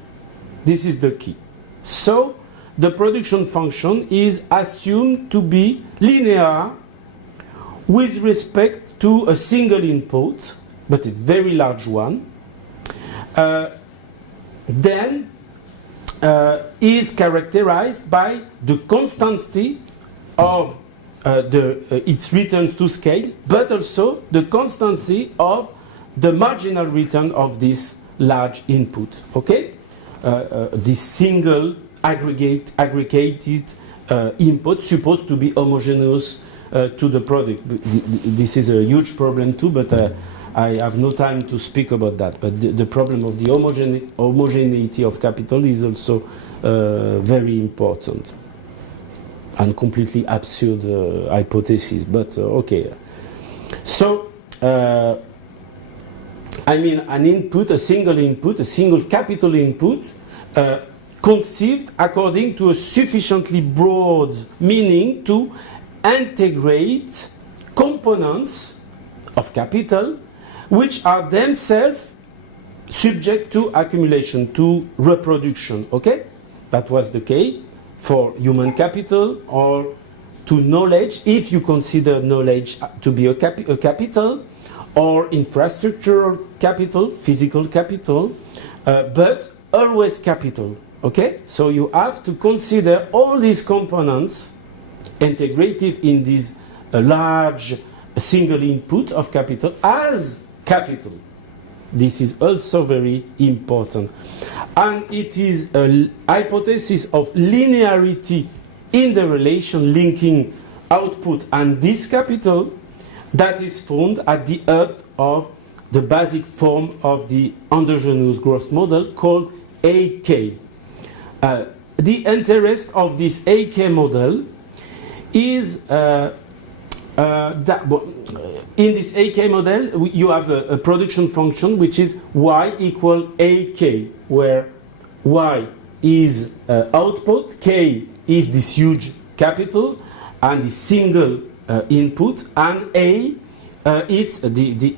This is the key. So, the production function is assumed to be linear with respect to a single input, but a very large one, then is characterized by the constancy of its returns to scale, but also the constancy of the marginal return of this large input. Okay, this single aggregated input supposed to be homogeneous to the product. This is a huge problem too, but I have no time to speak about that. But the problem of the homogeneity of capital is also very important and completely absurd hypothesis. But okay. So, I mean, an input, a single capital input, conceived according to a sufficiently broad meaning to integrate components of capital which are themselves subject to accumulation, to reproduction. Okay? That was the case for human capital, or to knowledge, if you consider knowledge to be a capital, or infrastructural capital, physical capital, but always capital. Okay? So you have to consider all these components integrated in this large single input of capital as capital. This is also very important. And it is a hypothesis of linearity in the relation linking output and this capital that is found at the heart of the basic form of the endogenous growth model called AK. The interest of this AK model is in this AK model, you have a production function which is y equal AK, where y is output, k is this huge capital and the single input, and a it's the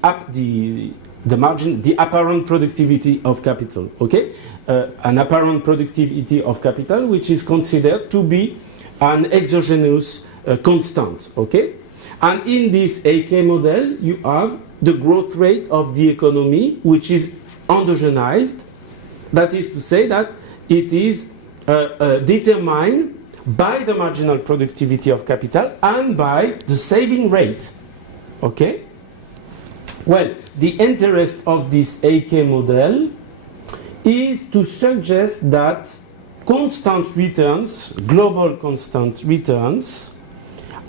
margin, the apparent productivity of capital. Okay, an apparent productivity of capital which is considered to be an exogenous constant. Okay. And in this AK model, you have the growth rate of the economy, which is endogenized. That is to say that it is determined by the marginal productivity of capital and by the saving rate. Okay? Well, the interest of this AK model is to suggest that constant returns, global constant returns,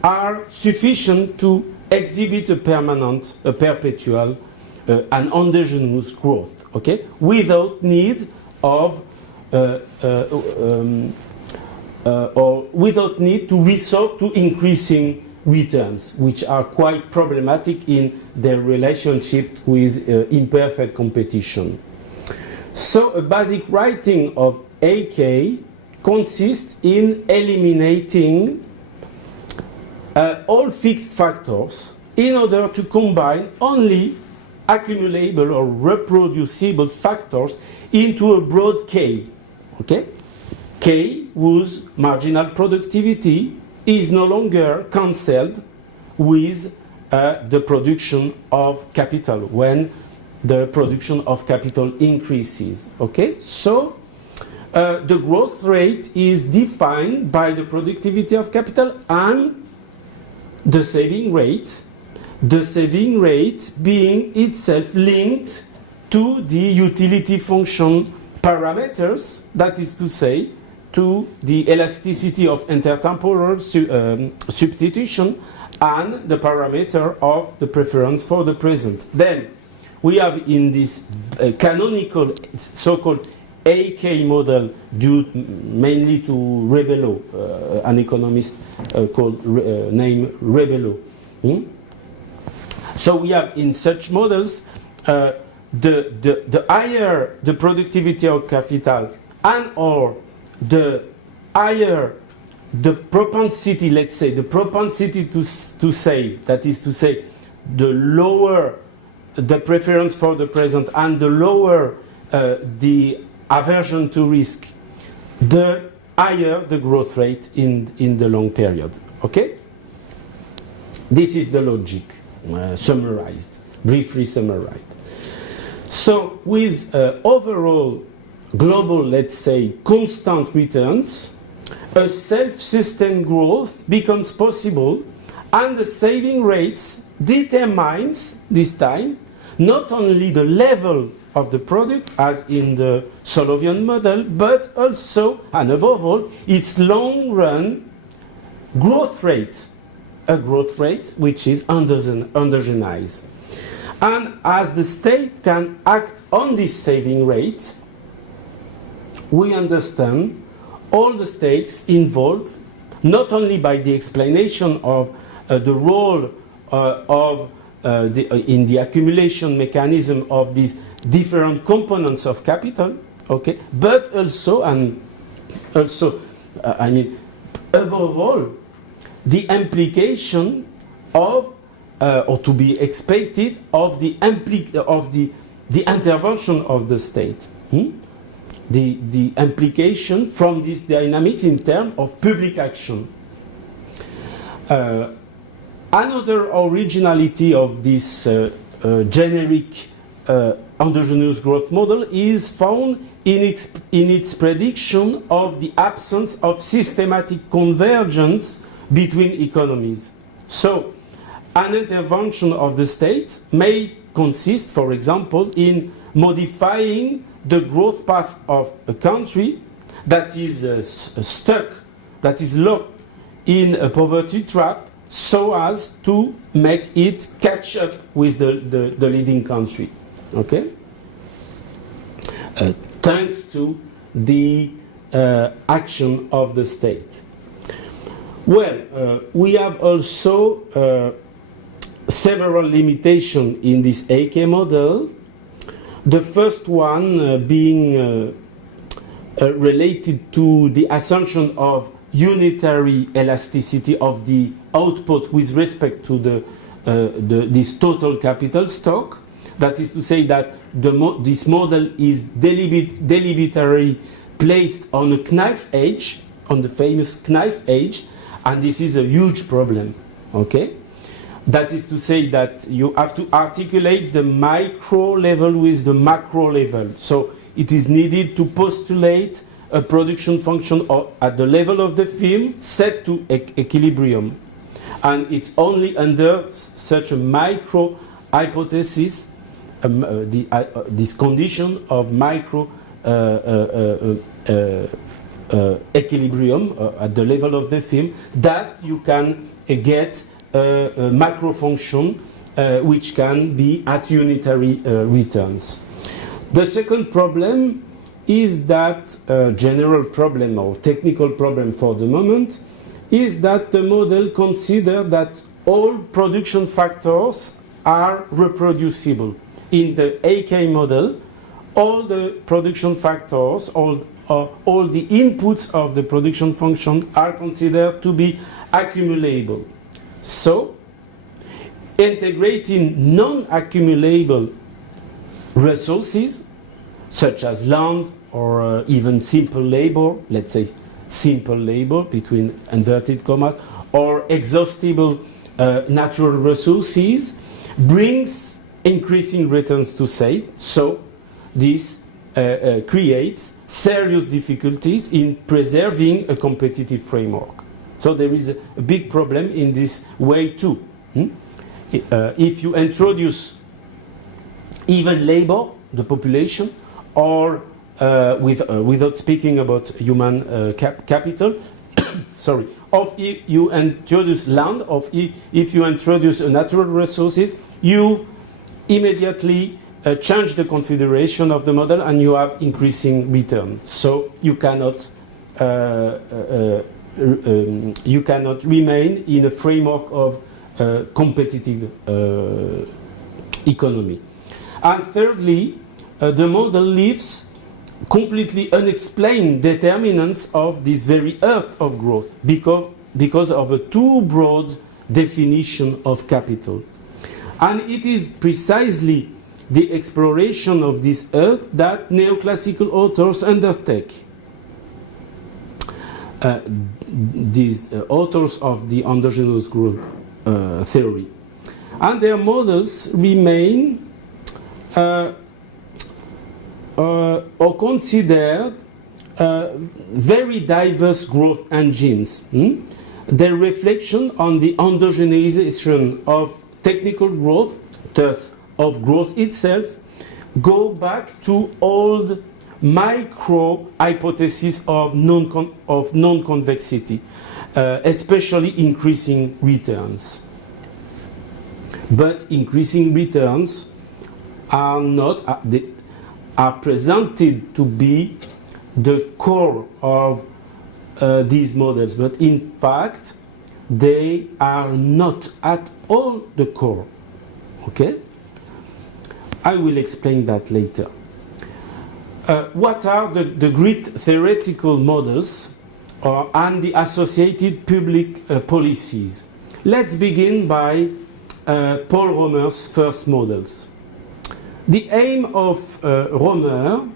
are sufficient to exhibit a permanent, a perpetual, an endogenous growth, okay, without need of or without need to resort to increasing returns, which are quite problematic in their relationship with imperfect competition. So, a basic writing of AK consists in eliminating all fixed factors in order to combine only accumulable or reproducible factors into a broad K. Okay? K, whose marginal productivity is no longer cancelled with the production of capital, when the production of capital increases. Okay? So, the growth rate is defined by the productivity of capital and the saving rate being itself linked to the utility function parameters, that is to say, to the elasticity of intertemporal substitution and the parameter of the preference for the present. Then we have in this canonical so-called AK model, due mainly to Rebello, an economist named Rebello. So we have in such models the higher the productivity of capital and or the higher the propensity, let's say, the propensity to save, that is to say, the lower the preference for the present and the lower the aversion to risk, the higher the growth rate in the long period. Okay? This is the logic, summarized, briefly summarized. So with overall global, let's say, constant returns, a self-sustained growth becomes possible, and the saving rates determines this time not only the level of the product, as in the Solovian model, but also, and above all, its long-run growth rate, a growth rate which is endogenized. And as the state can act on this saving rate, we understand all the states involved, not only by the explanation of the role in the accumulation mechanism of these different components of capital, okay, but also, above all, the implication of, or to be expected, of the intervention of the state. The implication from these dynamics in terms of public action. Another originality of this generic endogenous growth model is found in its prediction of the absence of systematic convergence between economies. So, an intervention of the state may consist, for example, in modifying the growth path of a country that is stuck, that is locked in a poverty trap, so as to make it catch up with the leading country. Okay? Thanks to the action of the state. Well, we have also several limitations in this AK model. The first one being related to the assumption of unitary elasticity of the output with respect to this total capital stock. That is to say that this model is deliberately placed on a knife edge, on the famous knife edge, and this is a huge problem. Okay? That is to say that you have to articulate the micro level with the macro level. So it is needed to postulate a production function at the level of the film set to equilibrium. And it's only under such a micro hypothesis, this condition of micro equilibrium at the level of the film, that you can get a macro function which can be at unitary returns. The second problem is that general problem or technical problem for the moment is that the model considers that all production factors are reproducible. In the AK model, all the production factors, all the inputs of the production function are considered to be accumulable. So, integrating non-accumulable resources, such as land or even simple labor, let's say simple labor between inverted commas, or exhaustible natural resources, brings increasing returns to save. So this creates serious difficulties in preserving a competitive framework. So there is a big problem in this way too. If you introduce even labor, the population, or without speaking about human capital, sorry, or if you introduce land, or if you introduce natural resources, you immediately change the configuration of the model and you have increasing return. So you cannot remain in a framework of competitive economy. And thirdly, the model leaves completely unexplained determinants of this very earth of growth because of a too broad definition of capital. And it is precisely the exploration of this earth that neoclassical authors undertake. These authors of the endogenous growth theory. And their models remain or considered very diverse growth engines. Their reflection on the endogenization of technical growth, thus of growth itself, go back to old micro hypothesis of non-convexity, especially increasing returns. But increasing returns are not are presented to be the core of these models, but in fact they are not at all the core. Okay? I will explain that later. What are the great theoretical models and the associated public policies? Let's begin by Paul Romer's first models. The aim of Romer,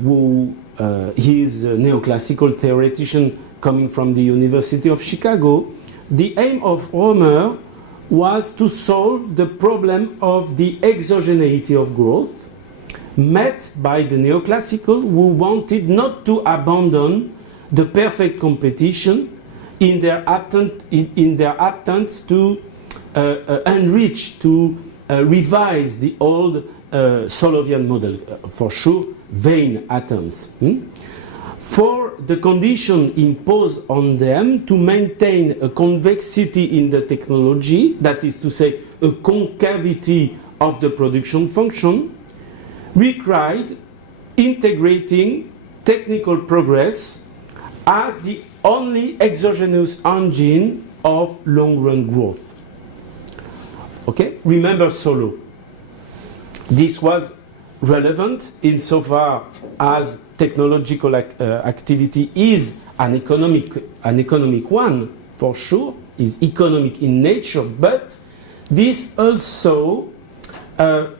who is a neoclassical theoretician coming from the University of Chicago, the aim of Romer was to solve the problem of the exogeneity of growth met by the neoclassical who wanted not to abandon the perfect competition in their attempt to enrich, to revise the old Solovian model, for sure, vain atoms. For the condition imposed on them to maintain a convexity in the technology, that is to say, a concavity of the production function, required integrating technical progress as the only exogenous engine of long-run growth. Okay, remember Solo. This was relevant insofar as technological activity is an economic one, for sure, is economic in nature, but this also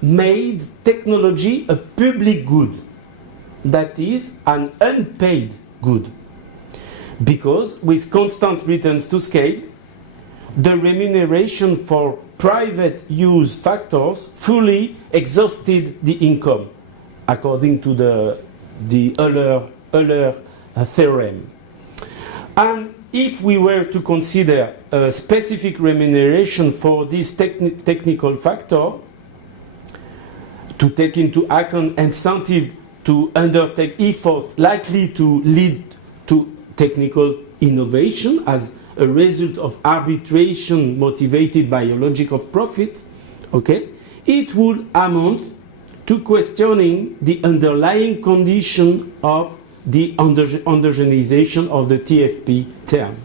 made technology a public good, that is, an unpaid good. Because with constant returns to scale, the remuneration for private use factors fully exhausted the income, according to the Euler theorem. And if we were to consider a specific remuneration for this technical factor, to take into account incentive to undertake efforts likely to lead to technical innovation as a result of arbitration motivated by a logic of profit, okay, it would amount to questioning the underlying condition of the endogenization of the TFP term.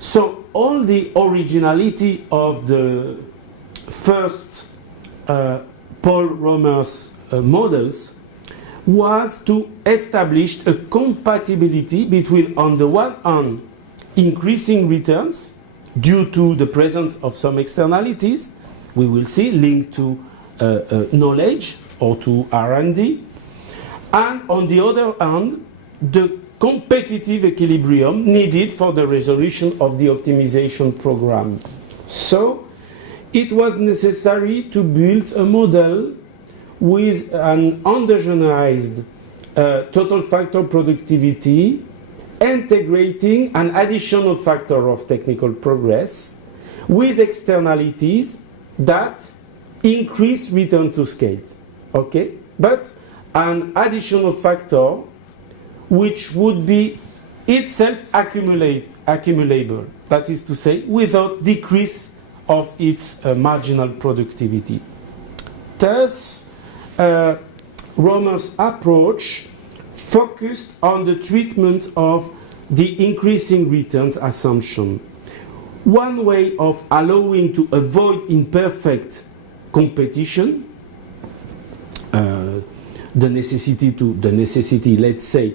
So all the originality of the first Paul Romer's models was to establish a compatibility between, on the one hand, increasing returns due to the presence of some externalities, we will see, linked to knowledge or to R&D, and on the other hand, the competitive equilibrium needed for the resolution of the optimization program. So it was necessary to build a model with an endogenized total factor productivity, integrating an additional factor of technical progress with externalities that increase return to scales, okay? But an additional factor which would be itself accumulable, that is to say, without decrease of its marginal productivity. Thus, Romer's approach focused on the treatment of the increasing returns assumption. One way of allowing to avoid imperfect competition, the necessity, let's say,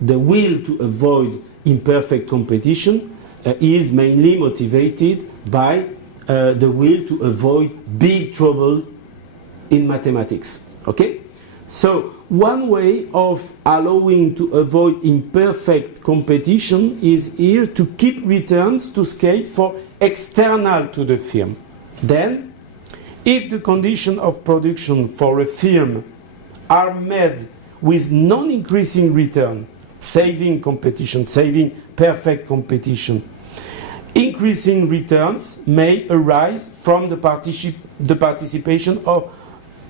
the will to avoid imperfect competition is mainly motivated by the will to avoid big trouble in mathematics. Okay? So one way of allowing to avoid imperfect competition is here to keep returns to scale for external to the firm. Then, if the conditions of production for a firm are made with non-increasing return, saving competition, saving perfect competition, increasing returns may arise from the participation of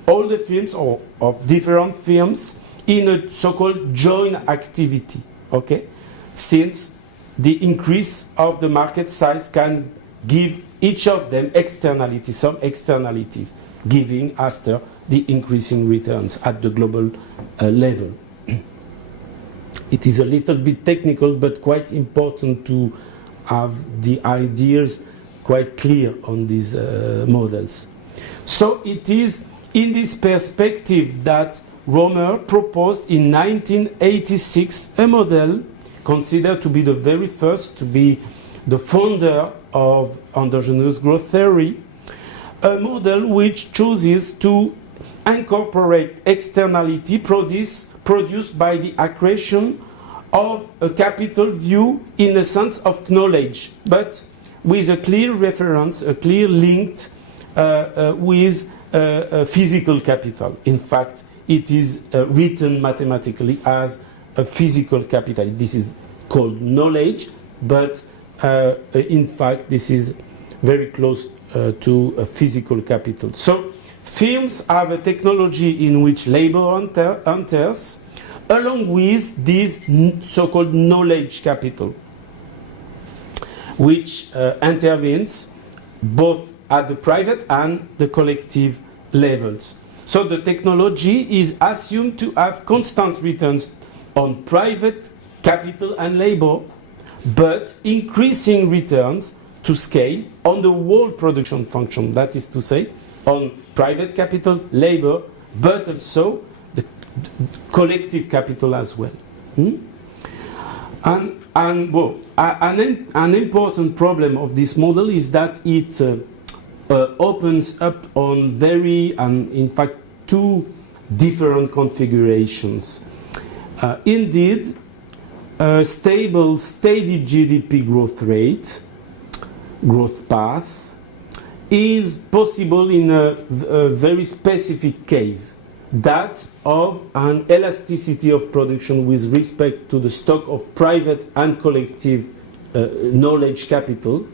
all the firms or of different firms in a so-called joint activity, okay? Since the increase of the market size can give each of them externalities, some externalities, giving after the increasing returns at the global level. It is a little bit technical, but quite important to have the ideas quite clear on these models. So it is in this perspective that Romer proposed in 1986 a model considered to be the very first, to be the founder of endogenous growth theory, a model which chooses to incorporate externality produced by the accretion of a capital view in the sense of knowledge, but with a clear reference, a clear link with physical capital. In fact, it is written mathematically as a physical capital. This is called knowledge, but in fact, this is very close to physical capital. So firms have a technology in which labor enters, along with this so-called knowledge capital, which intervenes both at the private and the collective levels. So the technology is assumed to have constant returns on private capital and labor, but increasing returns to scale on the whole production function, that is to say, on private capital, labor, but also the collective capital as well. And well, an important problem of this model is that it opens up on in fact, two different configurations. Indeed, a stable, steady GDP growth rate, growth path, is possible in a very specific case, that of an elasticity of production with respect to the stock of private and collective knowledge capital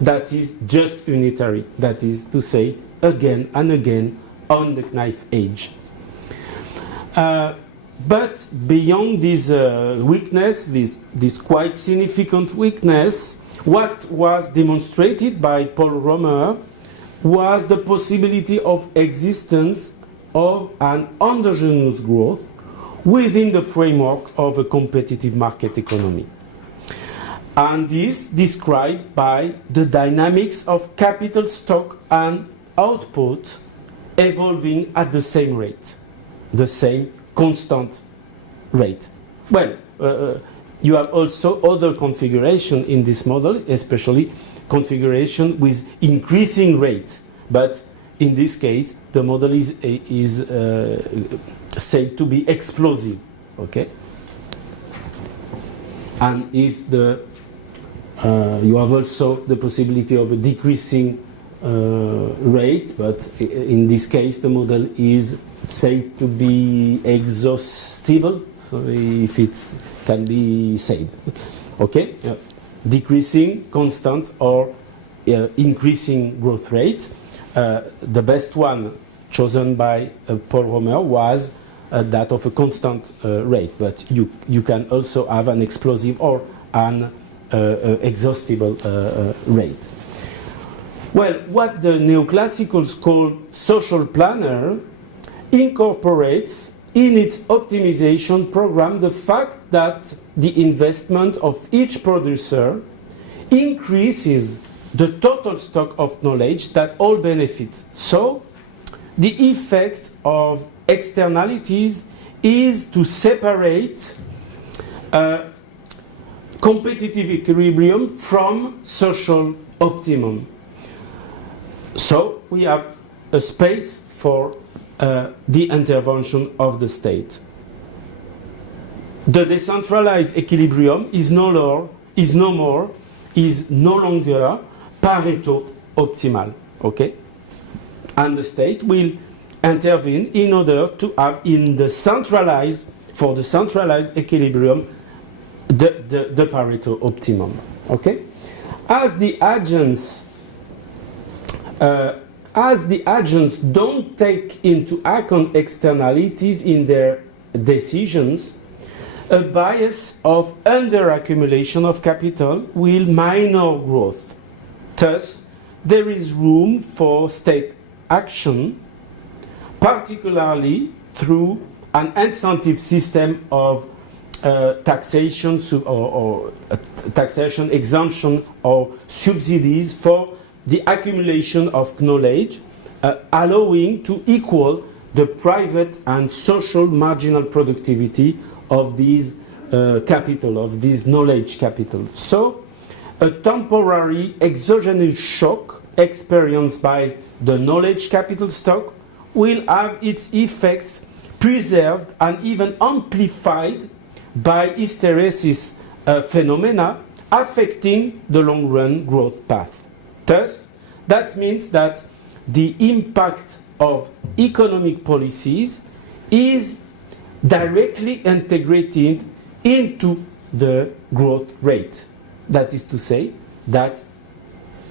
that is just unitary, that is to say, again and again on the knife edge. But beyond this weakness, this quite significant weakness, what was demonstrated by Paul Romer was the possibility of existence of an endogenous growth within the framework of a competitive market economy. And this described by the dynamics of capital stock and output evolving at the same rate, the same constant rate. Well, you have also other configuration in this model, especially configuration with increasing rate. But in this case, the model is said to be explosive. Okay. And if you have also the possibility of a decreasing rate, but in this case, the model is said to be exhaustible, so if it can be said. Okay, decreasing, constant, or increasing growth rate. The best one chosen by Paul Romer was that of a constant rate, but you can also have an explosive or an exhaustible rate. Well, what the neoclassicals call social planner incorporates in its optimization program the fact that the investment of each producer increases the total stock of knowledge that all benefits. So, the effect of externalities is to separate competitive equilibrium from social optimum. So, we have a space for the intervention of the state. The decentralized equilibrium is no longer Pareto optimal, okay? And the state will intervene in order to have for the centralized equilibrium the Pareto optimum, okay? As the agents don't take into account externalities in their decisions, a bias of under-accumulation of capital will minor growth. Thus, there is room for state action, particularly through an incentive system of taxation or taxation exemption or subsidies for the accumulation of knowledge, allowing to equal the private and social marginal productivity of these capital, of this knowledge capital. So, a temporary exogenous shock experienced by the knowledge capital stock will have its effects preserved and even amplified by hysteresis phenomena affecting the long-run growth path. Thus, that means that the impact of economic policies is directly integrated into the growth rate. That is to say, that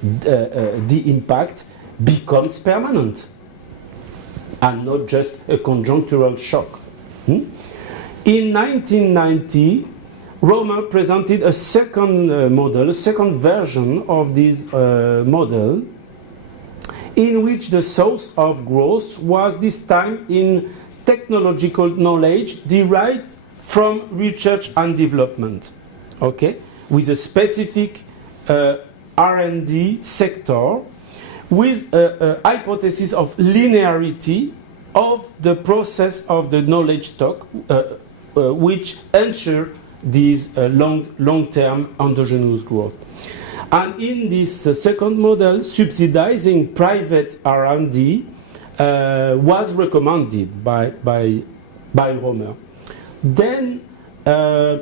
the impact becomes permanent and not just a conjunctural shock. In 1990, Romer presented a second model, a second version of this model, in which the source of growth was this time in technological knowledge derived from research and development, okay, with a specific R&D sector, with a hypothesis of linearity of the process of the knowledge stock, which ensure this long-term endogenous growth. And in this second model, subsidizing private R&D was recommended by Romer. Then, no,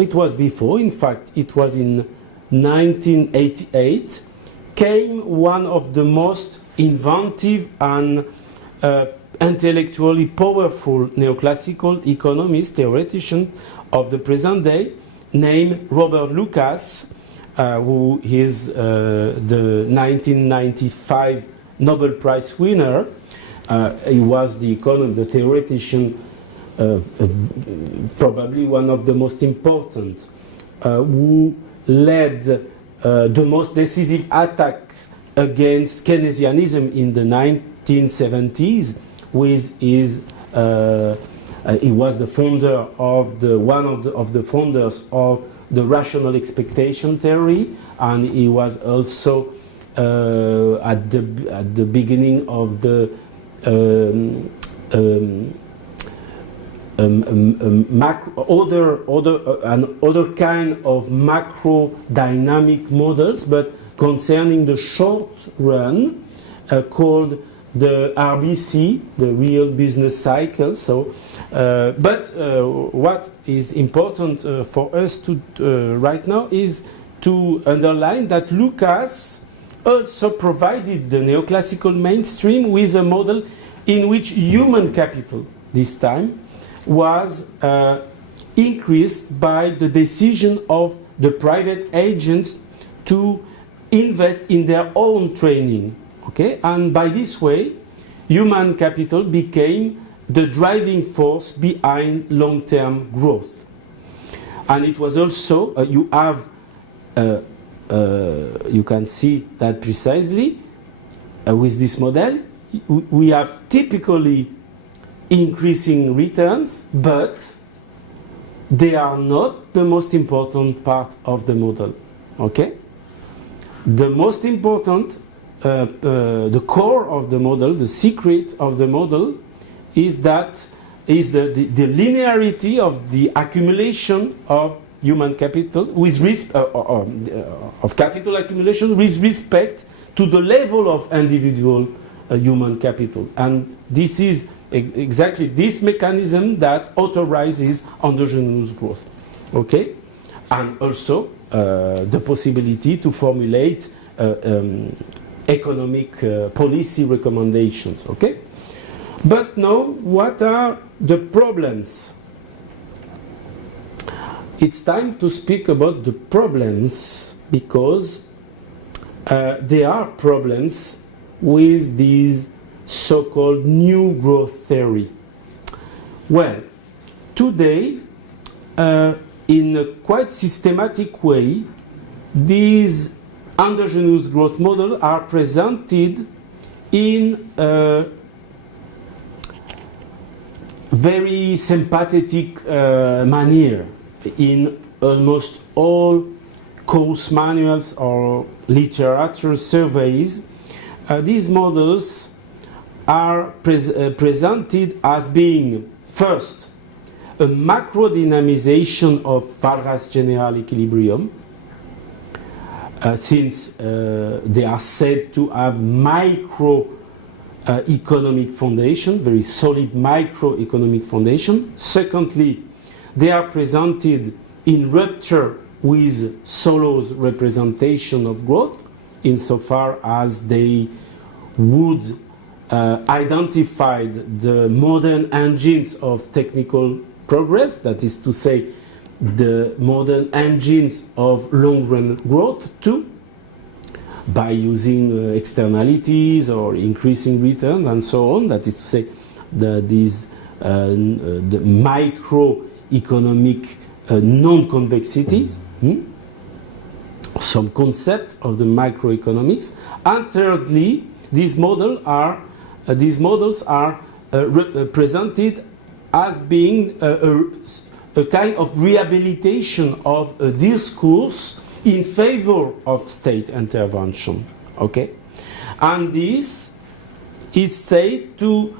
it was before. In fact, it was in 1988. Came one of the most inventive and intellectually powerful neoclassical economists, theoreticians of the present day, named Robert Lucas, who is the 1995 Nobel Prize winner. He was the economist, the theoretician, probably one of the most important, who led the most decisive attacks against Keynesianism in the 1970s. With his, he was the founder of one of the founders of the rational expectation theory, and he was also at the beginning of the other kind of macro dynamic models, but concerning the short run, called the RBC, the real business cycle. So, what is important for us to right now is to underline that Lucas also provided the neoclassical mainstream with a model in which human capital, this time, was increased by the decision of the private agents to invest in their own training. Okay? And by this way, human capital became the driving force behind long-term growth. And it was also, you can see that precisely with this model, we have typically increasing returns, but they are not the most important part of the model. Okay? The most important, the core of the model, the secret of the model, is the linearity of the accumulation of human capital with of capital accumulation with respect to the level of individual human capital. And this is exactly this mechanism that authorizes endogenous growth. Okay? And also the possibility to formulate economic policy recommendations. Okay? But now, what are the problems? It's time to speak about the problems, because there are problems with this so-called new growth theory. Well, today, in a quite systematic way, these endogenous growth models are presented in a very sympathetic manner in almost all course manuals or literature surveys. These models are presented as being, first, a macro dynamization of Vargas general equilibrium, since they are said to have micro economic foundation, very solid microeconomic foundation. Secondly, they are presented in rupture with Solow's representation of growth, insofar as they would identify the modern engines of technical progress, that is to say, the modern engines of long-run growth too, by using externalities or increasing returns and so on. That is to say, the microeconomic non-convexities, some concept of the microeconomics. And thirdly, these models are presented as being a kind of rehabilitation of a discourse in favor of state intervention. Okay, and this is said to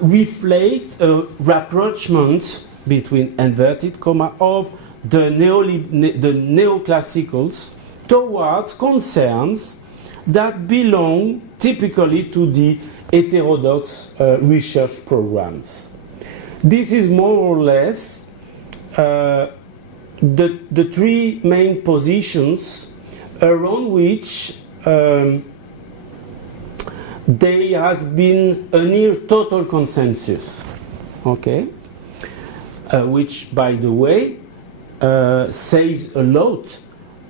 reflect a rapprochement between inverted comma of the neoclassicals towards concerns that belong typically to the heterodox research programs. This is more or less the three main positions around which there has been a near total consensus, okay, which, by the way, says a lot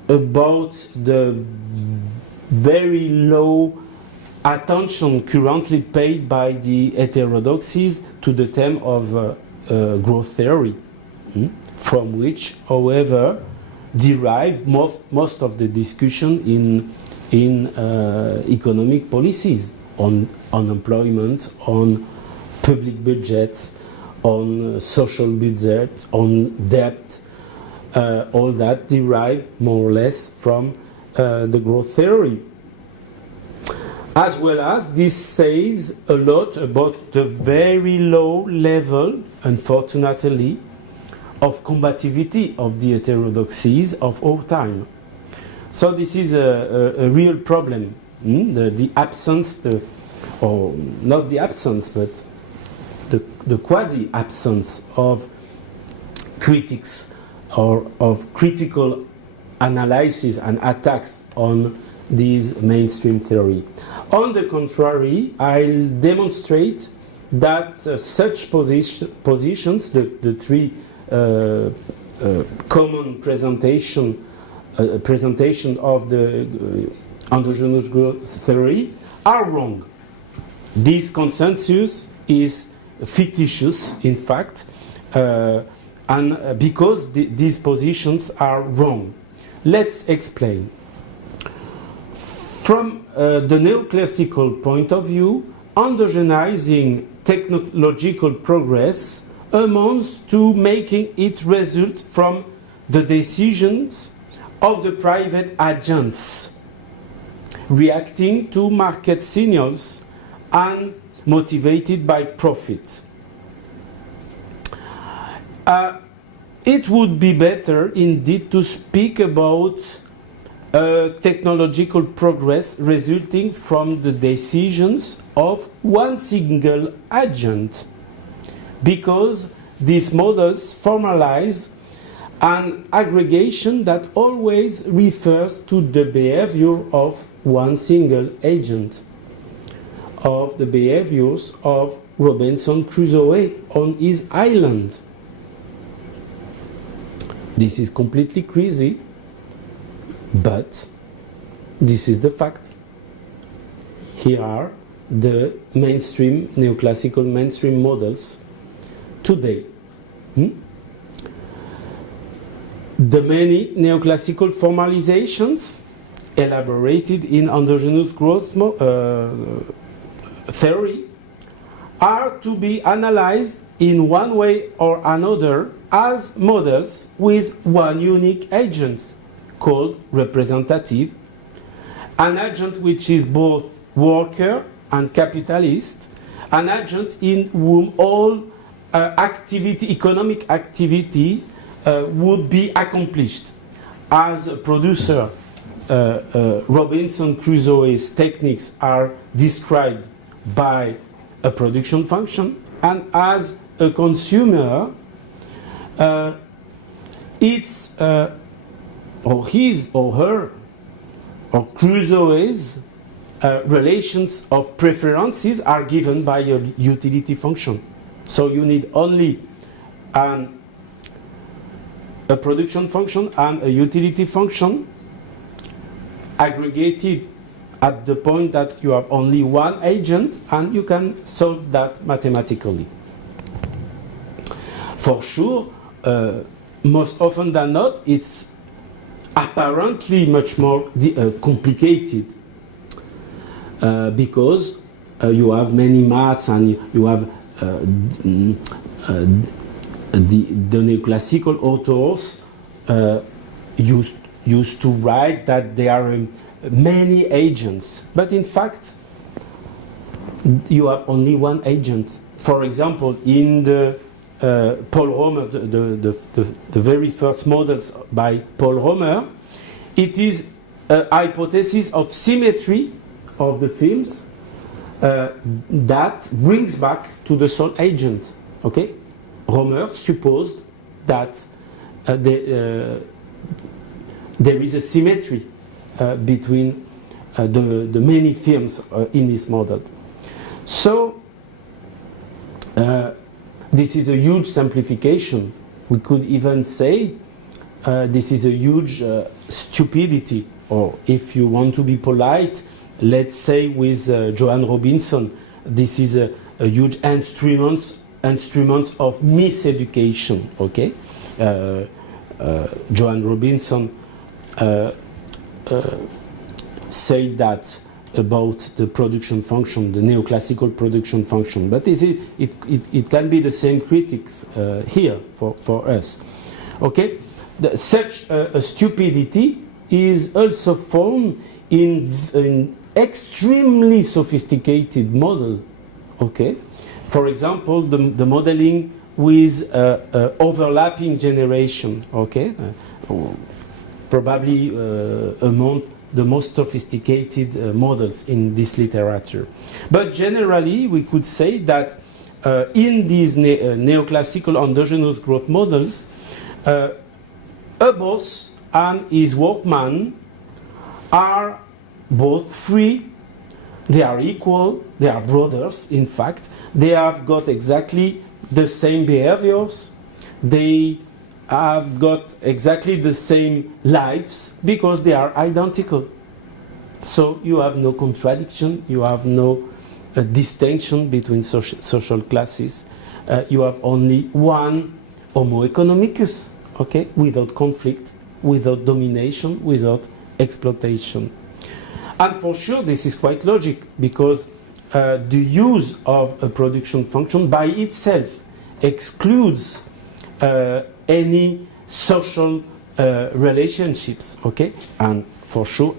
about the very low attention currently paid by the heterodoxies to the theme of growth theory, from which, however, derive most of the discussion in economic policies on unemployment, on public budgets, on social budget, on debt. All that derive more or less from the growth theory. As well as this says a lot about the very low level, unfortunately, of combativity of the heterodoxies of our time. So this is a real problem. The absence, or not the absence, but the quasi-absence of critics or of critical analysis and attacks on these mainstream theory. On the contrary, I'll demonstrate that such positions, the three common presentation of the endogenous growth theory, are wrong. This consensus is fictitious, in fact, and because these positions are wrong. Let's explain. From the neoclassical point of view, endogenizing technological progress amounts to making it result from the decisions of the private agents reacting to market signals and motivated by profit. It would be better indeed to speak about technological progress resulting from the decisions of one single agent, because these models formalize an aggregation that always refers to the behavior of one single agent, of the behaviors of Robinson Crusoe on his island. This is completely crazy, but this is the fact. Here are the mainstream, neoclassical mainstream models today. The many neoclassical formalizations elaborated in endogenous growth theory are to be analyzed in one way or another as models with one unique agent called representative, an agent which is both worker and capitalist, an agent in whom all economic activities would be accomplished. As a producer, Robinson Crusoe's techniques are described by a production function, and as a consumer, it's or his or her or Crusoe's relations of preferences are given by a utility function. So you need only an a production function and a utility function aggregated at the point that you have only one agent, and you can solve that mathematically. For sure, most often than not, it's apparently much more complicated because you have many maths and you have the neoclassical authors used to write that there are many agents, but in fact you have only one agent. For example, in the Paul Romer, the very first models by Paul Romer, it is a hypothesis of symmetry of the films that brings back to the sole agent. Okay, Romer supposed that there is a symmetry between the many films in this model. So this is a huge simplification. We could even say this is a huge stupidity, or if you want to be polite, let's say with Joanne Robinson, this is a huge instrument of miseducation. Okay, Joanne Robinson said that about the production function, the neoclassical production function, but it can be the same critics here for us. Okay, such a stupidity is also found in extremely sophisticated model. Okay, for example, the modeling with overlapping generation. Okay, probably among the most sophisticated models in this literature. But generally, we could say that in these neoclassical endogenous growth models, a boss and his workman are both free, they are equal, they are brothers, in fact. They have got exactly the same behaviors, they have got exactly the same lives because they are identical. So you have no contradiction, you have no distinction between social classes. You have only one Homo economicus, okay, without conflict, without domination, without exploitation. And for sure this is quite logic, because the use of a production function by itself excludes any social relationships, okay, and for sure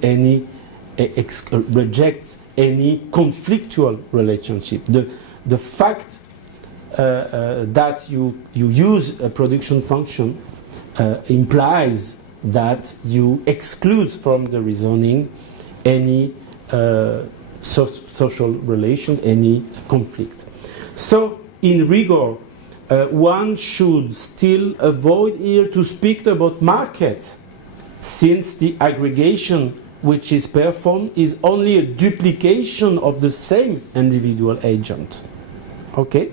rejects any conflictual relationship. The fact that you use a production function implies that you exclude from the reasoning any social relation, any conflict. So in rigor, one should still avoid here to speak about market, since the aggregation which is performed is only a duplication of the same individual agent. Okay?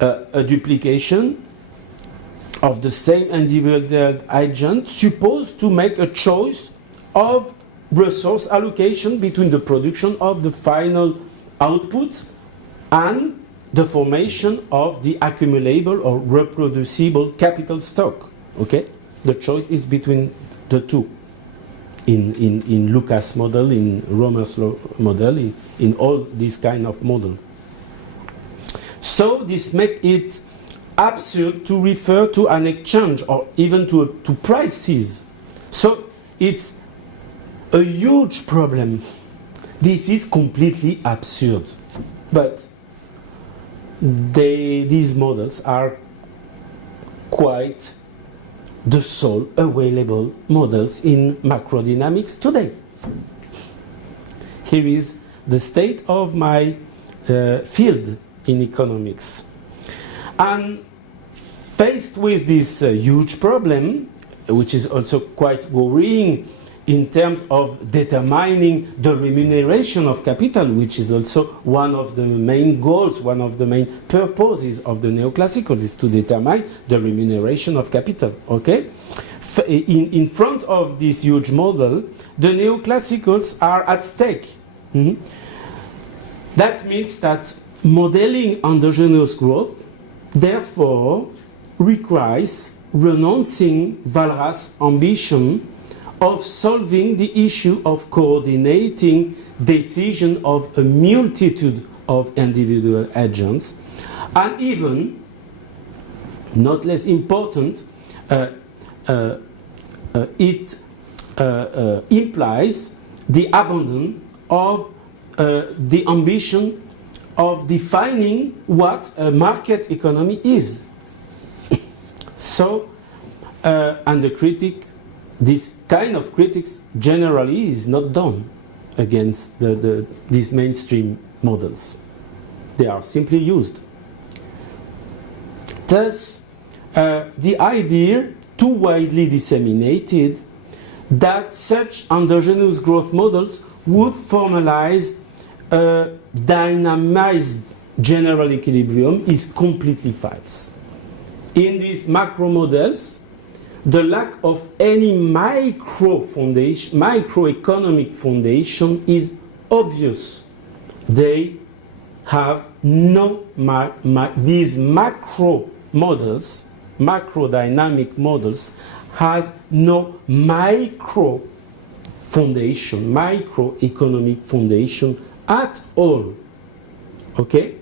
A duplication of the same individual agent supposed to make a choice of resource allocation between the production of the final output and the formation of the accumulable or reproducible capital stock. Okay? The choice is between the two. In Lucas' model, in Romer's model, in all this kind of model. So this makes it absurd to refer to an exchange or even to prices. So it's a huge problem. This is completely absurd. But these models are quite the sole available models in macrodynamics today. Here is the state of my field in economics. And faced with this huge problem, which is also quite worrying, in terms of determining the remuneration of capital, which is also one of the main goals, one of the main purposes of the neoclassicals, is to determine the remuneration of capital. Okay? In front of this huge model, the neoclassicals are at stake. Mm-hmm. That means that modeling endogenous growth, therefore, requires renouncing Walras' ambition of solving the issue of coordinating decision of a multitude of individual agents, and even, not less important, it implies the abandon of the ambition of defining what a market economy is. So, and the critics, this kind of critics generally is not done against these mainstream models. They are simply used. Thus, the idea, too widely disseminated, that such endogenous growth models would formalize a dynamized general equilibrium is completely false. In these macro models, the lack of any microeconomic foundation is obvious. They have no, these macro models, macro dynamic models, has no micro foundation, microeconomic foundation at all. Okay?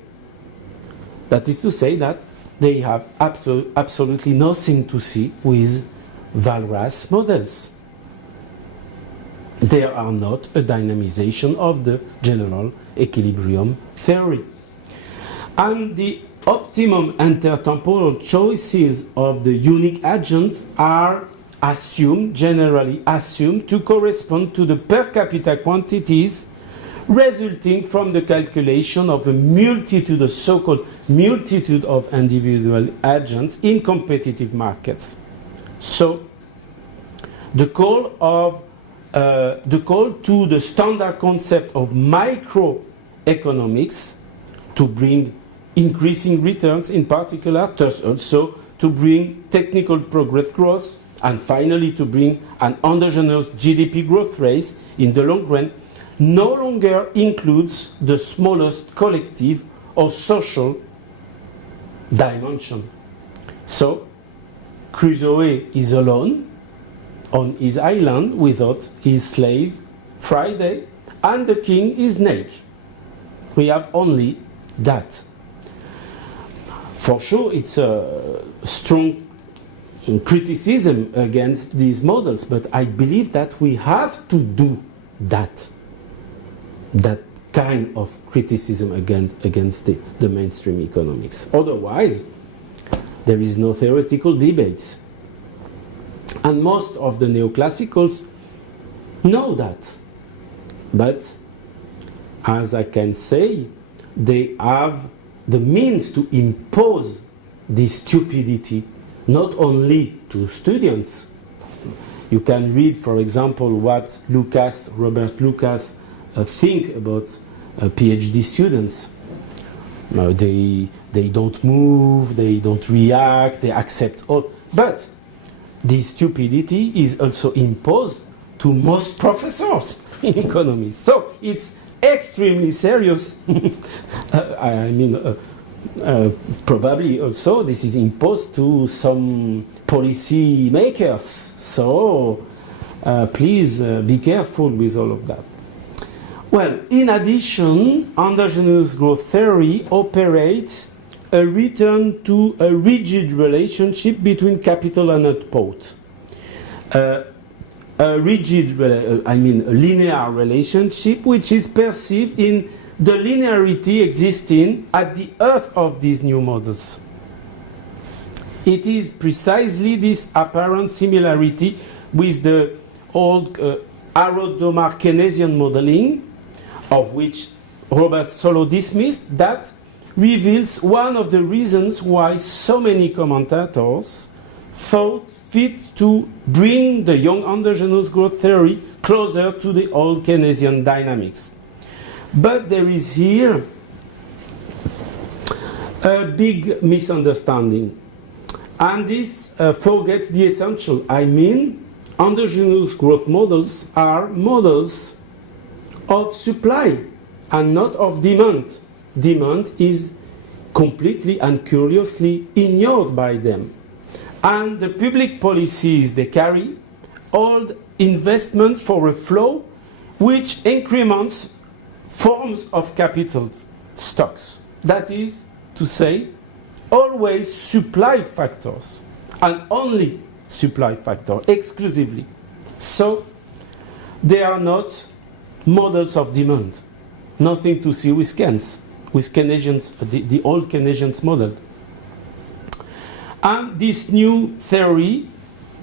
That is to say that they have absolutely nothing to see with Walras models. They are not a dynamization of the general equilibrium theory. And the optimum intertemporal choices of the unique agents are generally assumed to correspond to the per capita quantities resulting from the calculation of a multitude, a so-called multitude of individual agents in competitive markets. So, the call to the standard concept of microeconomics to bring increasing returns in particular, thus also to bring technical progress growth, and finally to bring an endogenous GDP growth rate in the long run, no longer includes the smallest collective or social dimension. So, Crusoe is alone on his island without his slave Friday, and the king is naked. We have only that. For sure, it's a strong criticism against these models, but I believe that we have to do that kind of criticism against the mainstream economics. Otherwise, there is no theoretical debate. And most of the neoclassicals know that. But, as I can say, they have the means to impose this stupidity not only to students. You can read, for example, what Robert Lucas think about PhD students. They don't move, they don't react, they accept all. But this stupidity is also imposed to most professors in economy. So it's extremely serious. Probably also this is imposed to some policy makers. So please be careful with all of that. Well, in addition, endogenous growth theory operates a return to a rigid relationship between capital and output. A linear relationship which is perceived in the linearity existing at the heart of these new models. It is precisely this apparent similarity with the old Arrow-Domar Keynesian modeling, of which Robert Solow dismissed, that reveals one of the reasons why so many commentators thought fit to bring the young endogenous growth theory closer to the old Keynesian dynamics. But there is here a big misunderstanding. And this forgets the essential. I mean, endogenous growth models are models of supply and not of demand. Demand is completely and curiously ignored by them. And the public policies they carry hold investment for a flow which increments forms of capital stocks. That is to say, always supply factors and only supply factor exclusively. So they are not models of demand. Nothing to see with Keynes, with Keynesians, the old Keynesians model. And this new theory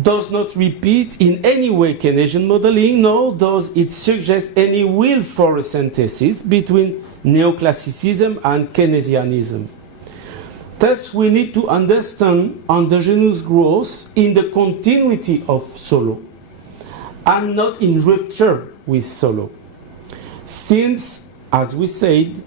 does not repeat in any way Keynesian modeling, nor does it suggest any will for a synthesis between neoclassicism and Keynesianism. Thus, we need to understand endogenous growth in the continuity of Solo and not in rupture with Solo. Since, as we said,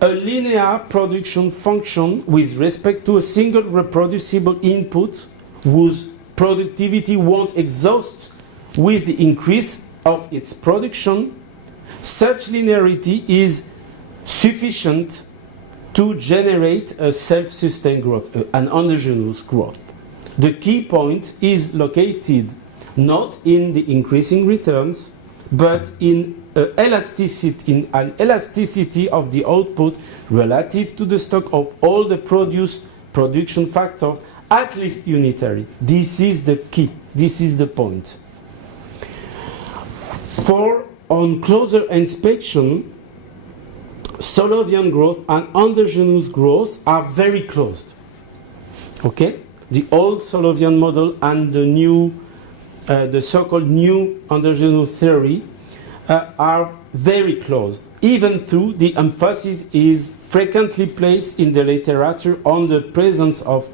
a linear production function with respect to a single reproducible input whose productivity won't exhaust with the increase of its production, such linearity is sufficient to generate a self-sustained growth, an endogenous growth. The key point is located not in the increasing returns, but in an elasticity of the output relative to the stock of all the production factors, at least unitary. This is the key. This is the point. For on closer inspection, Solovian growth and endogenous growth are very close. Okay? The old Solovian model and the new, the so-called new endogenous theory are very close, even though the emphasis is frequently placed in the literature on the presence of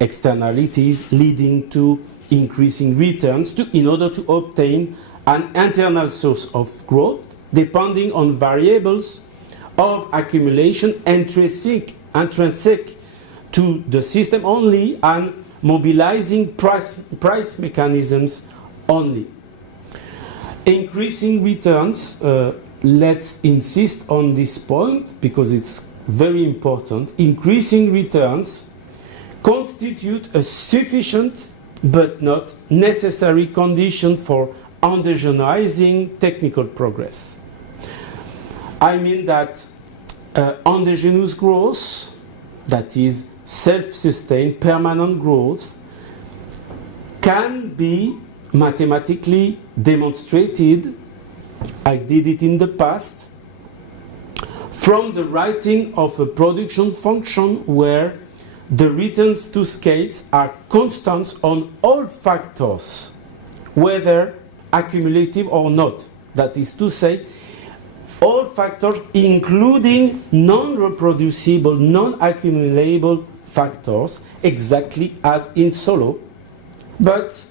externalities leading to increasing returns in order to obtain an internal source of growth depending on variables of accumulation intrinsic to the system only and mobilizing price mechanisms only. Increasing returns, let's insist on this point because it's very important. Increasing returns constitute a sufficient but not necessary condition for endogenizing technical progress. I mean that endogenous growth, that is self-sustained permanent growth, can be mathematically demonstrated, I did it in the past, from the writing of a production function where the returns to scales are constant on all factors, whether accumulative or not. That is to say, all factors including non-reproducible, non-accumulable factors, exactly as in Solo, but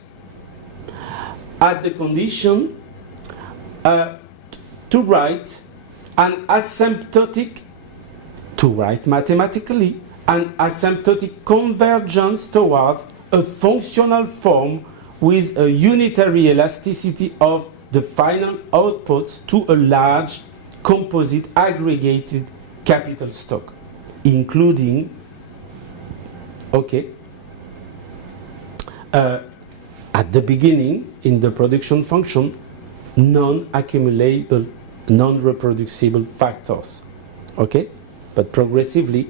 at the condition to write mathematically an asymptotic convergence towards a functional form with a unitary elasticity of the final output to a large composite aggregated capital stock, including, at the beginning in the production function, non-accumulable, non-reproducible factors. Okay? But progressively,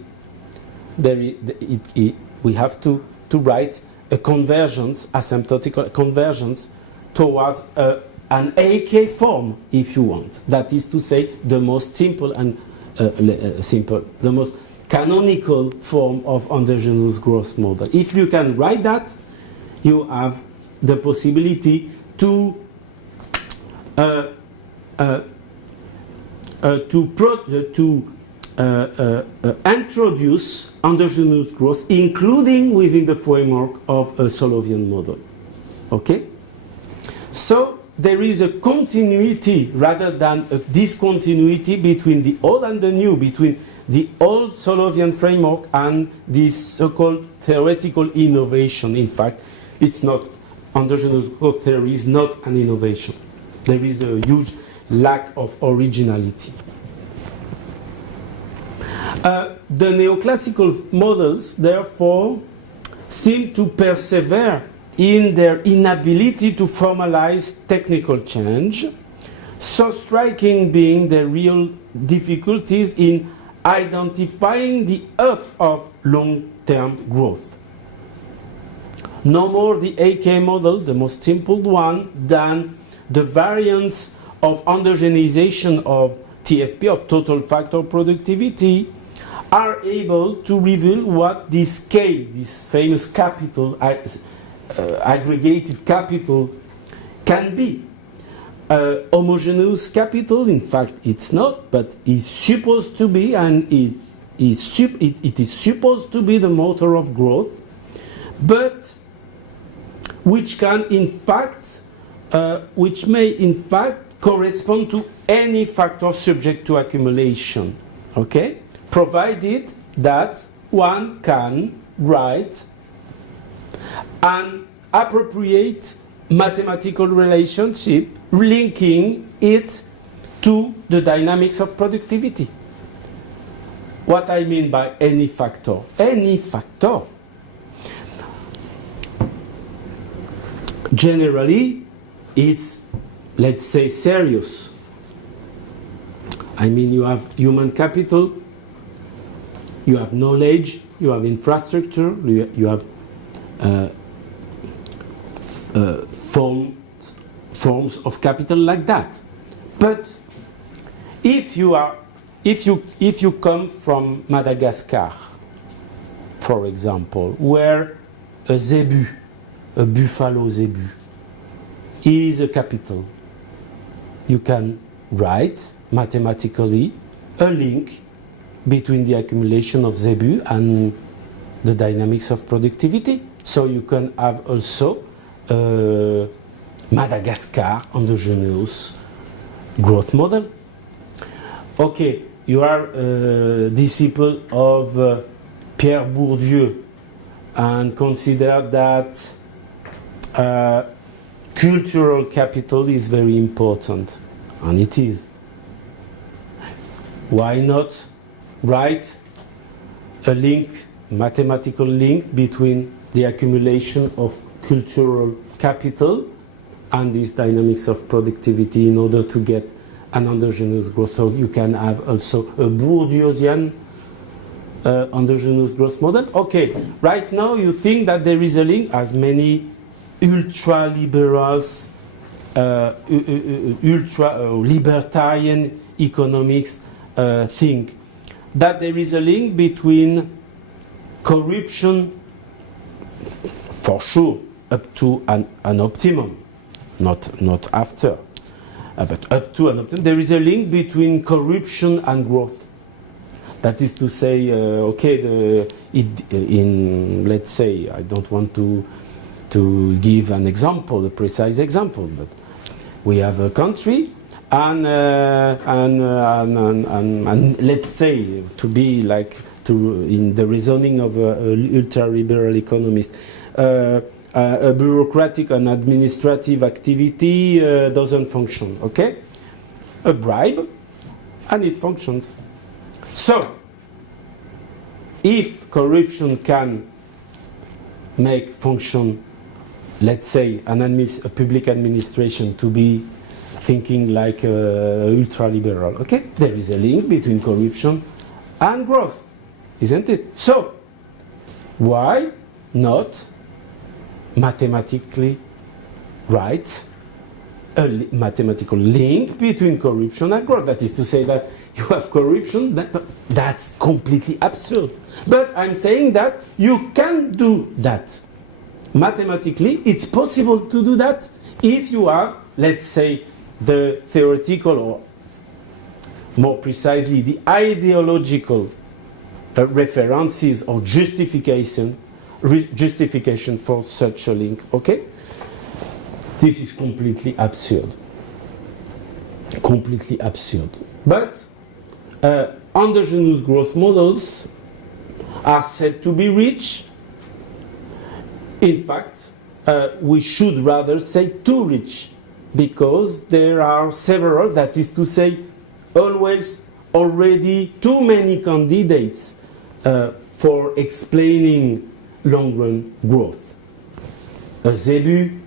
we have to write a convergence, asymptotic convergence, towards an AK form, if you want. That is to say, the most simple and the most canonical form of endogenous growth model. If you can write that, you have the possibility to introduce endogenous growth, including within the framework of a Solovian model. Okay? So, there is a continuity rather than a discontinuity between the old and the new, between the old Solovian framework and this so-called theoretical innovation. In fact, it's not, endogenous growth theory is not an innovation. There is a huge lack of originality. The neoclassical models, therefore, seem to persevere in their inability to formalize technical change, so striking being the real difficulties in identifying the earth of long-term growth. No more the AK model, the most simple one, than the variants of endogenization of TFP, of total factor productivity, are able to reveal what this K, this famous capital, aggregated capital, can be. Homogeneous capital, in fact, it's not, but is supposed to be, and it is supposed to be the motor of growth, but which can, in fact, which may, in fact, correspond to any factor subject to accumulation. Okay? Provided that one can write an appropriate mathematical relationship linking it to the dynamics of productivity. What I mean by any factor? Any factor. Generally, it's, let's say, serious. I mean, you have human capital, you have knowledge, you have infrastructure, you have forms of capital like that. But if you come from Madagascar, for example, where a zebu, a buffalo zebu, is a capital, you can write mathematically a link between the accumulation of zebu and the dynamics of productivity. So you can have also Madagascar endogenous growth model. Okay, you are a disciple of Pierre Bourdieu and consider that cultural capital is very important, and it is. Why not write a link, mathematical link between the accumulation of cultural capital and these dynamics of productivity in order to get an endogenous growth? So you can have also a Bourdieusian endogenous growth model. Okay, right now you think that there is a link, as many ultra-liberals, ultra-libertarian economics think, that there is a link between corruption, for sure, up to an optimum, not after, but up to an optimum. There is a link between corruption and growth. That is to say, let's say, I don't want to give an example, a precise example, but we have a country, and let's say, to be like in the reasoning of an ultra-liberal economist, a bureaucratic and administrative activity doesn't function, okay? A bribe, and it functions. So, if corruption can make function, let's say, a public administration to be thinking like ultra-liberal, okay? There is a link between corruption and growth, isn't it? So, why not mathematically write a mathematical link between corruption and growth? That is to say that you have corruption, that's completely absurd. But I'm saying that you can do that. Mathematically, it's possible to do that if you have, let's say, the theoretical, or more precisely, the ideological references or justification for such a link, okay? This is completely absurd. Completely absurd. But endogenous growth models are said to be rich. In fact, we should rather say too rich, because there are several, that is to say, always already too many candidates for explaining long-run growth. Zébu,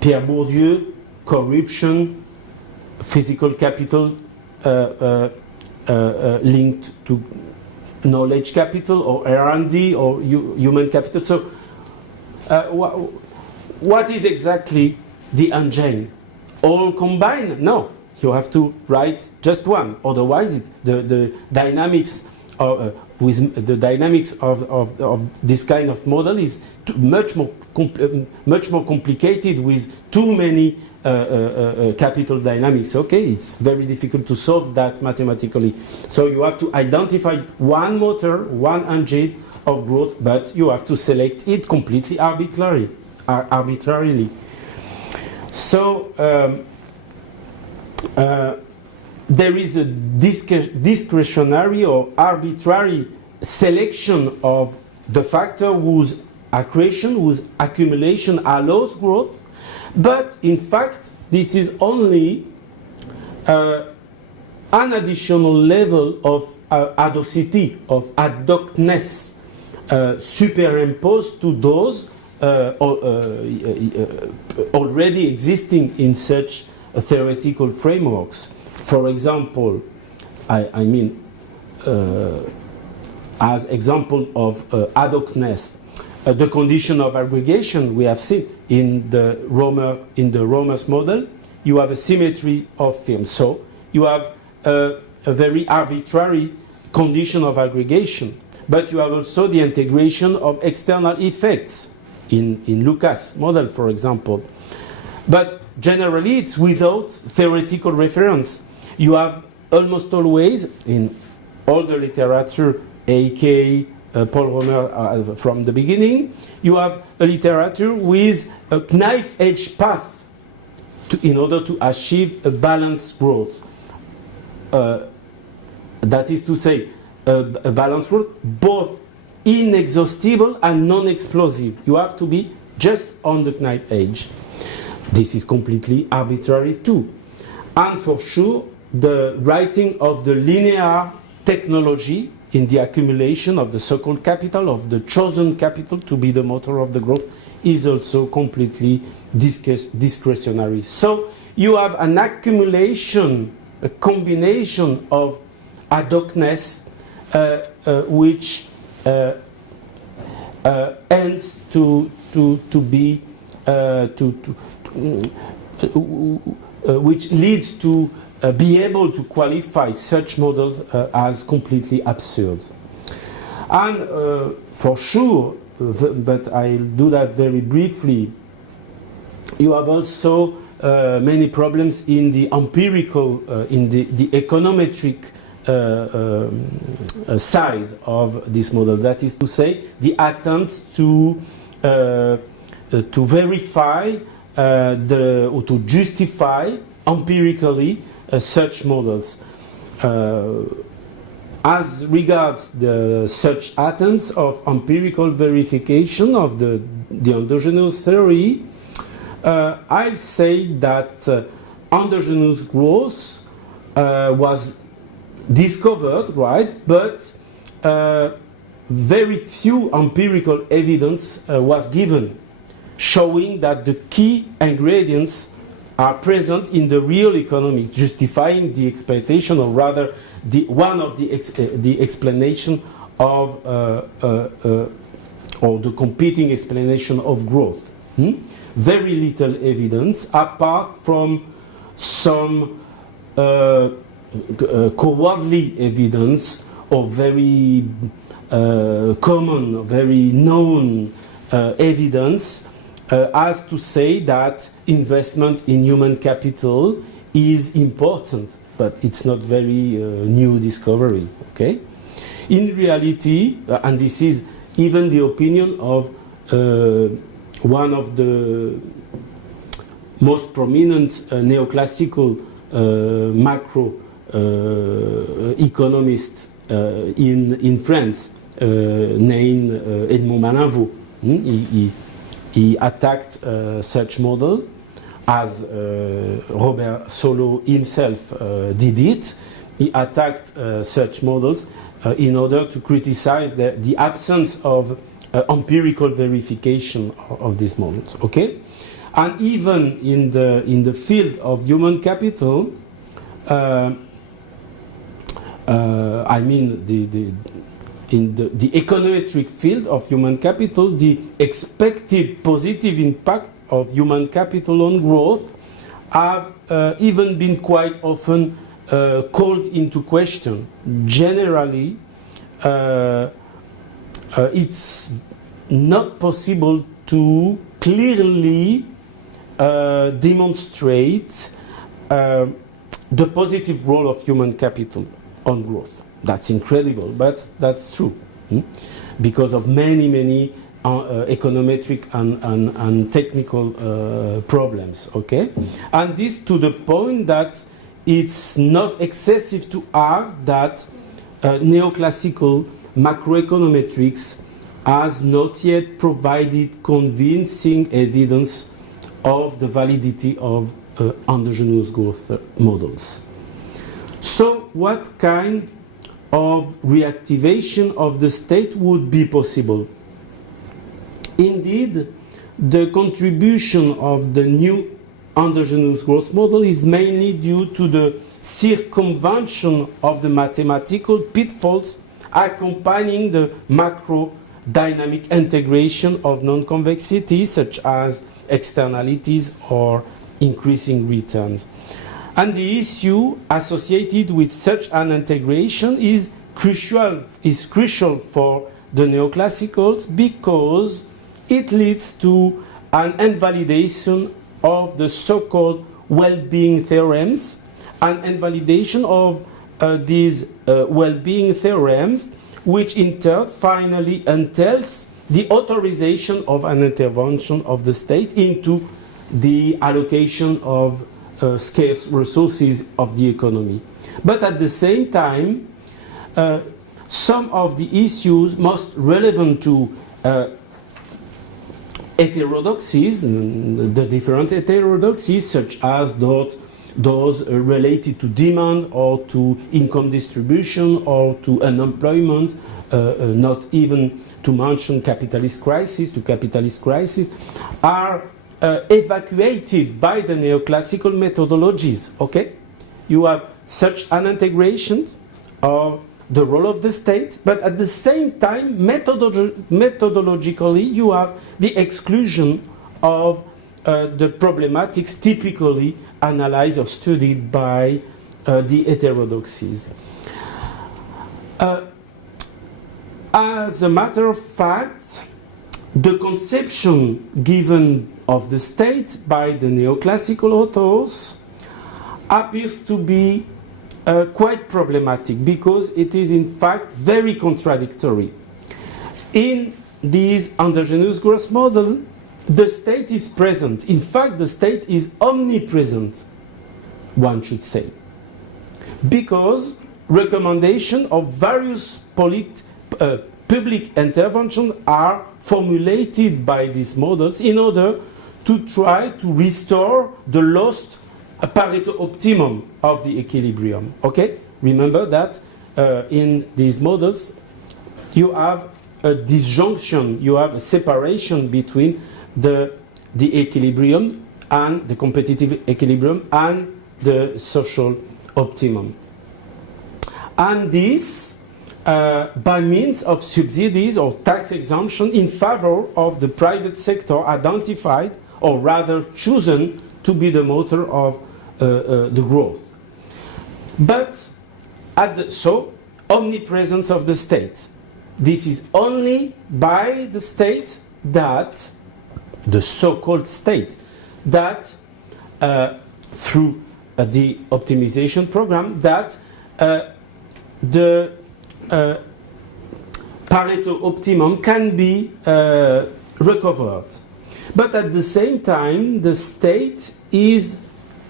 Pierre Bourdieu, corruption, physical capital linked to knowledge capital, or R&D, or human capital. So what is exactly the engine? All combined? No. You have to write just one. Otherwise, the dynamics of this kind of model is much more complicated with too many capital dynamics. Okay, it's very difficult to solve that mathematically. So you have to identify one motor, one engine of growth, but you have to select it completely arbitrarily. So there is a discretionary or arbitrary selection of the factor whose accumulation allows growth, but in fact this is only an additional level of adocity, of adocness, superimposed to those already existing in such theoretical frameworks. For example, I mean, as example of adocness, the condition of aggregation we have seen in the Romer's model. You have a symmetry of firms, so you have a very arbitrary condition of aggregation, but you have also the integration of external effects in Lucas' model, for example. But generally, it's without theoretical reference. You have almost always, in all the literature, A.K., Paul Romer from the beginning, you have a literature with a knife-edge path in order to achieve a balanced growth. That is to say, a balanced growth, both inexhaustible and non-explosive. You have to be just on the knife edge. This is completely arbitrary too. And for sure, the writing of the linear technology in the accumulation of the so-called capital, of the chosen capital to be the motor of the growth, is also completely discretionary. So you have an accumulation, a combination of adocness which ends to be which leads to be able to qualify such models as completely absurd. And for sure, but I'll do that very briefly, you have also many problems in the empirical, in the econometric side of this model. That is to say, the attempts to verify or to justify empirically such models. As regards such attempts of empirical verification of the endogenous theory, I'll say that endogenous growth was discovered, right? But very few empirical evidence was given, showing that the key ingredients are present in the real economy, justifying the exploitation, or rather, one of the explanation of or the competing explanation of growth. Very little evidence, apart from some cowardly evidence or very common, very known evidence, as to say that investment in human capital is important, but it's not very new discovery. Okay, in reality, and this is even the opinion of one of the most prominent neoclassical macro economists in France, named Edmond Malinvaud. He attacked such model, as Robert Solow himself did it. He attacked such models in order to criticize the absence of empirical verification of these models. Okay, and even in the field of human capital, I mean in the econometric field of human capital, the expected positive impact of human capital on growth have even been quite often called into question. Generally, it's not possible to clearly demonstrate the positive role of human capital on growth. That's incredible, but that's true, because of many econometric and technical problems. Okay, and this to the point that it's not excessive to argue that neoclassical macroeconometrics has not yet provided convincing evidence of the validity of endogenous growth models. So what kind of reactivation of the state would be possible? Indeed, the contribution of the new endogenous growth model is mainly due to the circumvention of the mathematical pitfalls accompanying the macro dynamic integration of non-convexity, such as externalities or increasing returns. And the issue associated with such an integration is crucial for the neoclassicals, because it leads to an invalidation of the so-called well-being theorems, an invalidation of these well-being theorems, which in turn finally entails the authorization of an intervention of the state into the allocation of scarce resources of the economy. But at the same time, some of the issues most relevant to heterodoxies, the different heterodoxies, such as those related to demand or to income distribution or to unemployment, not even to mention capitalist crisis, are evacuated by the neoclassical methodologies. Okay, you have such an integration of the role of the state, but at the same time, methodologically, you have the exclusion of the problematics typically analyzed or studied by the heterodoxies. As a matter of fact, the conception given of the state by the neoclassical authors appears to be quite problematic, because it is in fact very contradictory. In this endogenous growth model, the state is present. In fact, the state is omnipresent, one should say, because recommendations of various public interventions are formulated by these models in order to try to restore the lost Pareto optimum of the equilibrium. Okay? Remember that in these models you have a disjunction, you have a separation between the equilibrium and the competitive equilibrium and the social optimum. And this by means of subsidies or tax exemption in favor of the private sector identified, or rather chosen, to be the motor of the growth. But so omnipresence of the state. This is only by the state that, the so-called state, that through the optimization program, that the Pareto optimum can be recovered. But at the same time, the state is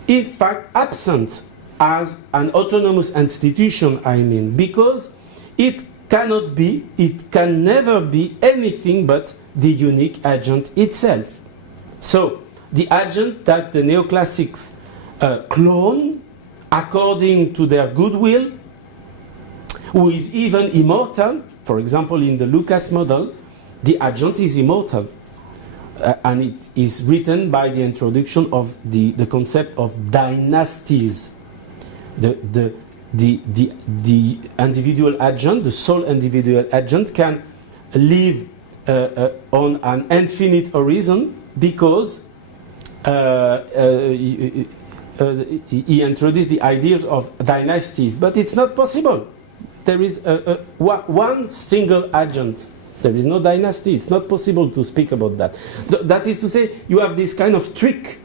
in fact absent as an autonomous institution, because it can never be anything but the unique agent itself. So, the agent that the neoclassics clone according to their goodwill, who is even immortal, for example, in the Lucas model, the agent is immortal. And it is written by the introduction of the concept of dynasties. The individual agent, the sole individual agent, can live on an infinite horizon because he introduced the idea of dynasties. But it's not possible. There is one single agent. There is no dynasty. It's not possible to speak about that. That is to say, you have this kind of trick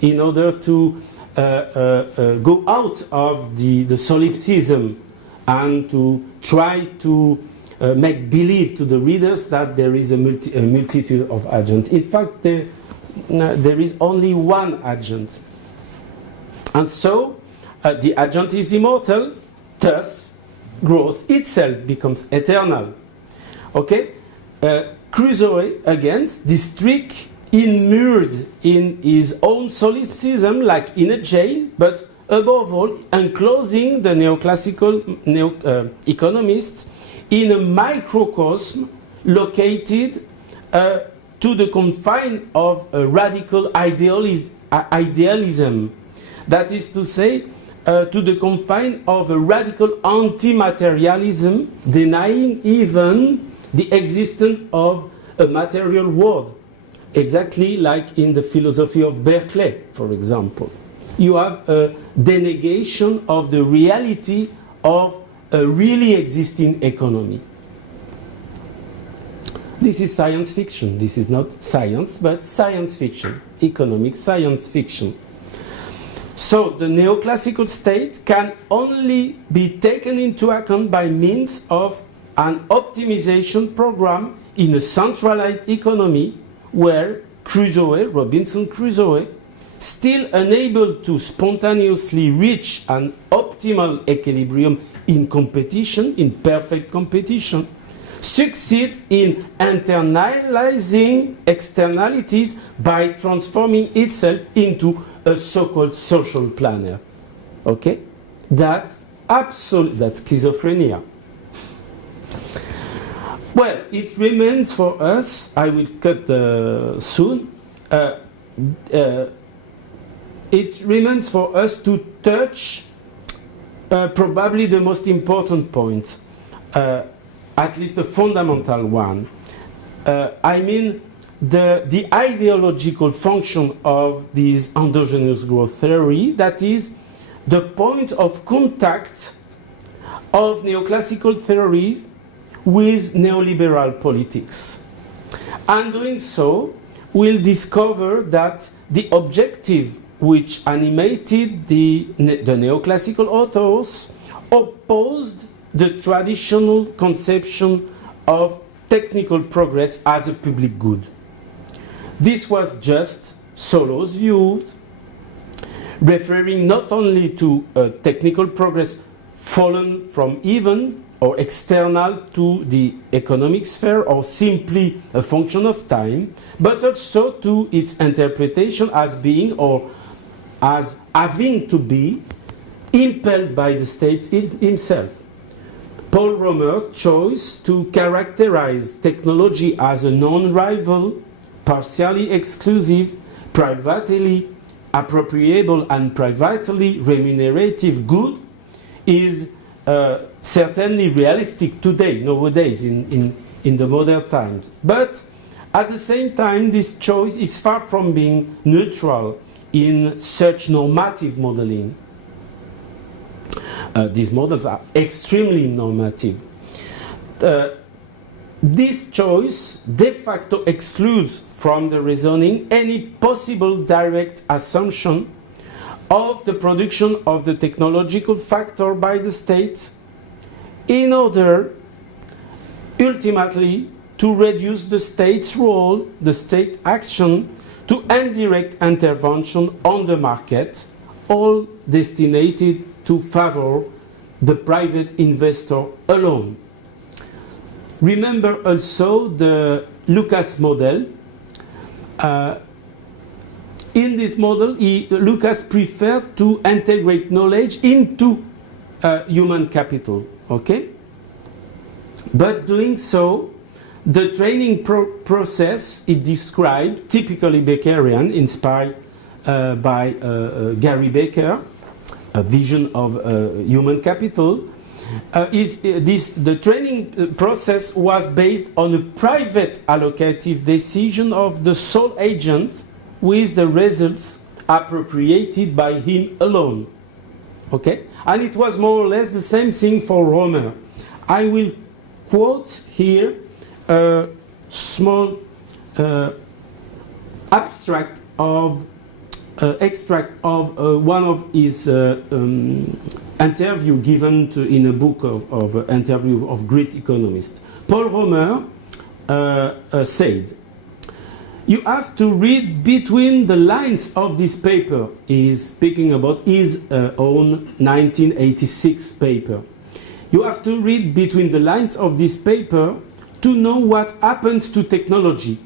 in order to go out of the solipsism and to try to make believe to the readers that there is a multitude of agents. In fact, there is only one agent. And so, the agent is immortal, thus growth itself becomes eternal. Okay? Crusoe, again, this trick immured in his own solipsism, like in a jail, but above all, enclosing the neoclassical economists in a microcosm located to the confine of a radical idealism. That is to say, to the confine of a radical anti-materialism, denying even the existence of a material world, exactly like in the philosophy of Berkeley, for example. You have a denegation of the reality of a really existing economy. This is science fiction. This is not science, but science fiction, economic science fiction. So the neoclassical state can only be taken into account by means of an optimization program in a centralized economy where Crusoe, Robinson Crusoe, still unable to spontaneously reach an optimal equilibrium in competition, in perfect competition, succeed in internalizing externalities by transforming itself into a so-called social planner. Okay? That's schizophrenia. Well, it remains for us, I will cut soon, it remains for us to touch probably the most important point, at least the fundamental one. I mean, the ideological function of this endogenous growth theory, that is the point of contact of neoclassical theories with neoliberal politics. And doing so, we'll discover that the objective which animated the neoclassical authors opposed the traditional conception of technical progress as a public good. This was just Solo's view, referring not only to technical progress fallen from even or external to the economic sphere or simply a function of time, but also to its interpretation as being or as having to be impelled by the state himself. Paul Romer's choice to characterize technology as a non-rival, partially exclusive, privately appropriable and privately remunerative good is certainly realistic today, nowadays, in the modern times. But at the same time, this choice is far from being neutral in such normative modeling. These models are extremely normative. This choice de facto excludes from the reasoning any possible direct assumption of the production of the technological factor by the state in order ultimately to reduce the state's role, the state action, to indirect intervention on the market, all destined to favor the private investor alone. Remember also the Lucas model. In this model, Lucas preferred to integrate knowledge into human capital, okay? But doing so, the training process is described, typically Beckerian, inspired by Gary Becker, a vision of human capital, the training process was based on a private allocative decision of the sole agent with the results appropriated by him alone. Okay? And it was more or less the same thing for Romer. I will quote here a small extract of one of his interview given in a book of interview of great economists. Paul Romer said, "You have to read between the lines of this paper." He's speaking about his own 1986 paper. "You have to read between the lines of this paper to know what happens to technology."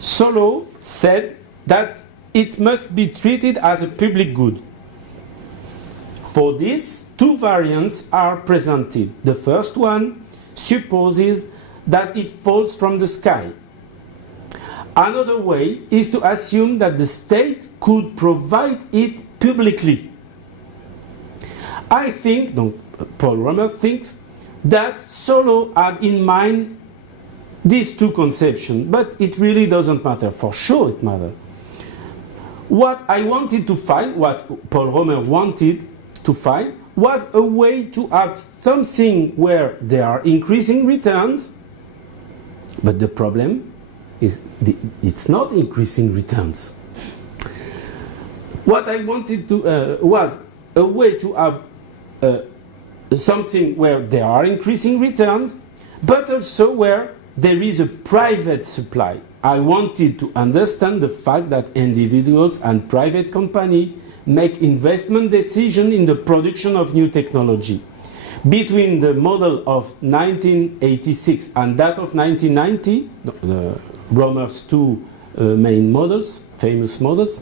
Solow said that it must be treated as a public good. For this, two variants are presented. The first one supposes that it falls from the sky. Another way is to assume that the state could provide it publicly. I think, Paul Romer thinks, that Solow had in mind these two conceptions, but it really doesn't matter. For sure it matters. What I wanted to find, what Paul Romer wanted to find, was a way to have something where there are increasing returns, but the problem is it's not increasing returns. What I wanted to was a way to have something where there are increasing returns, but also where there is a private supply. I wanted to understand the fact that individuals and private companies make investment decisions in the production of new technology. Between the model of 1986 and that of 1990, Romer's two main models, famous models,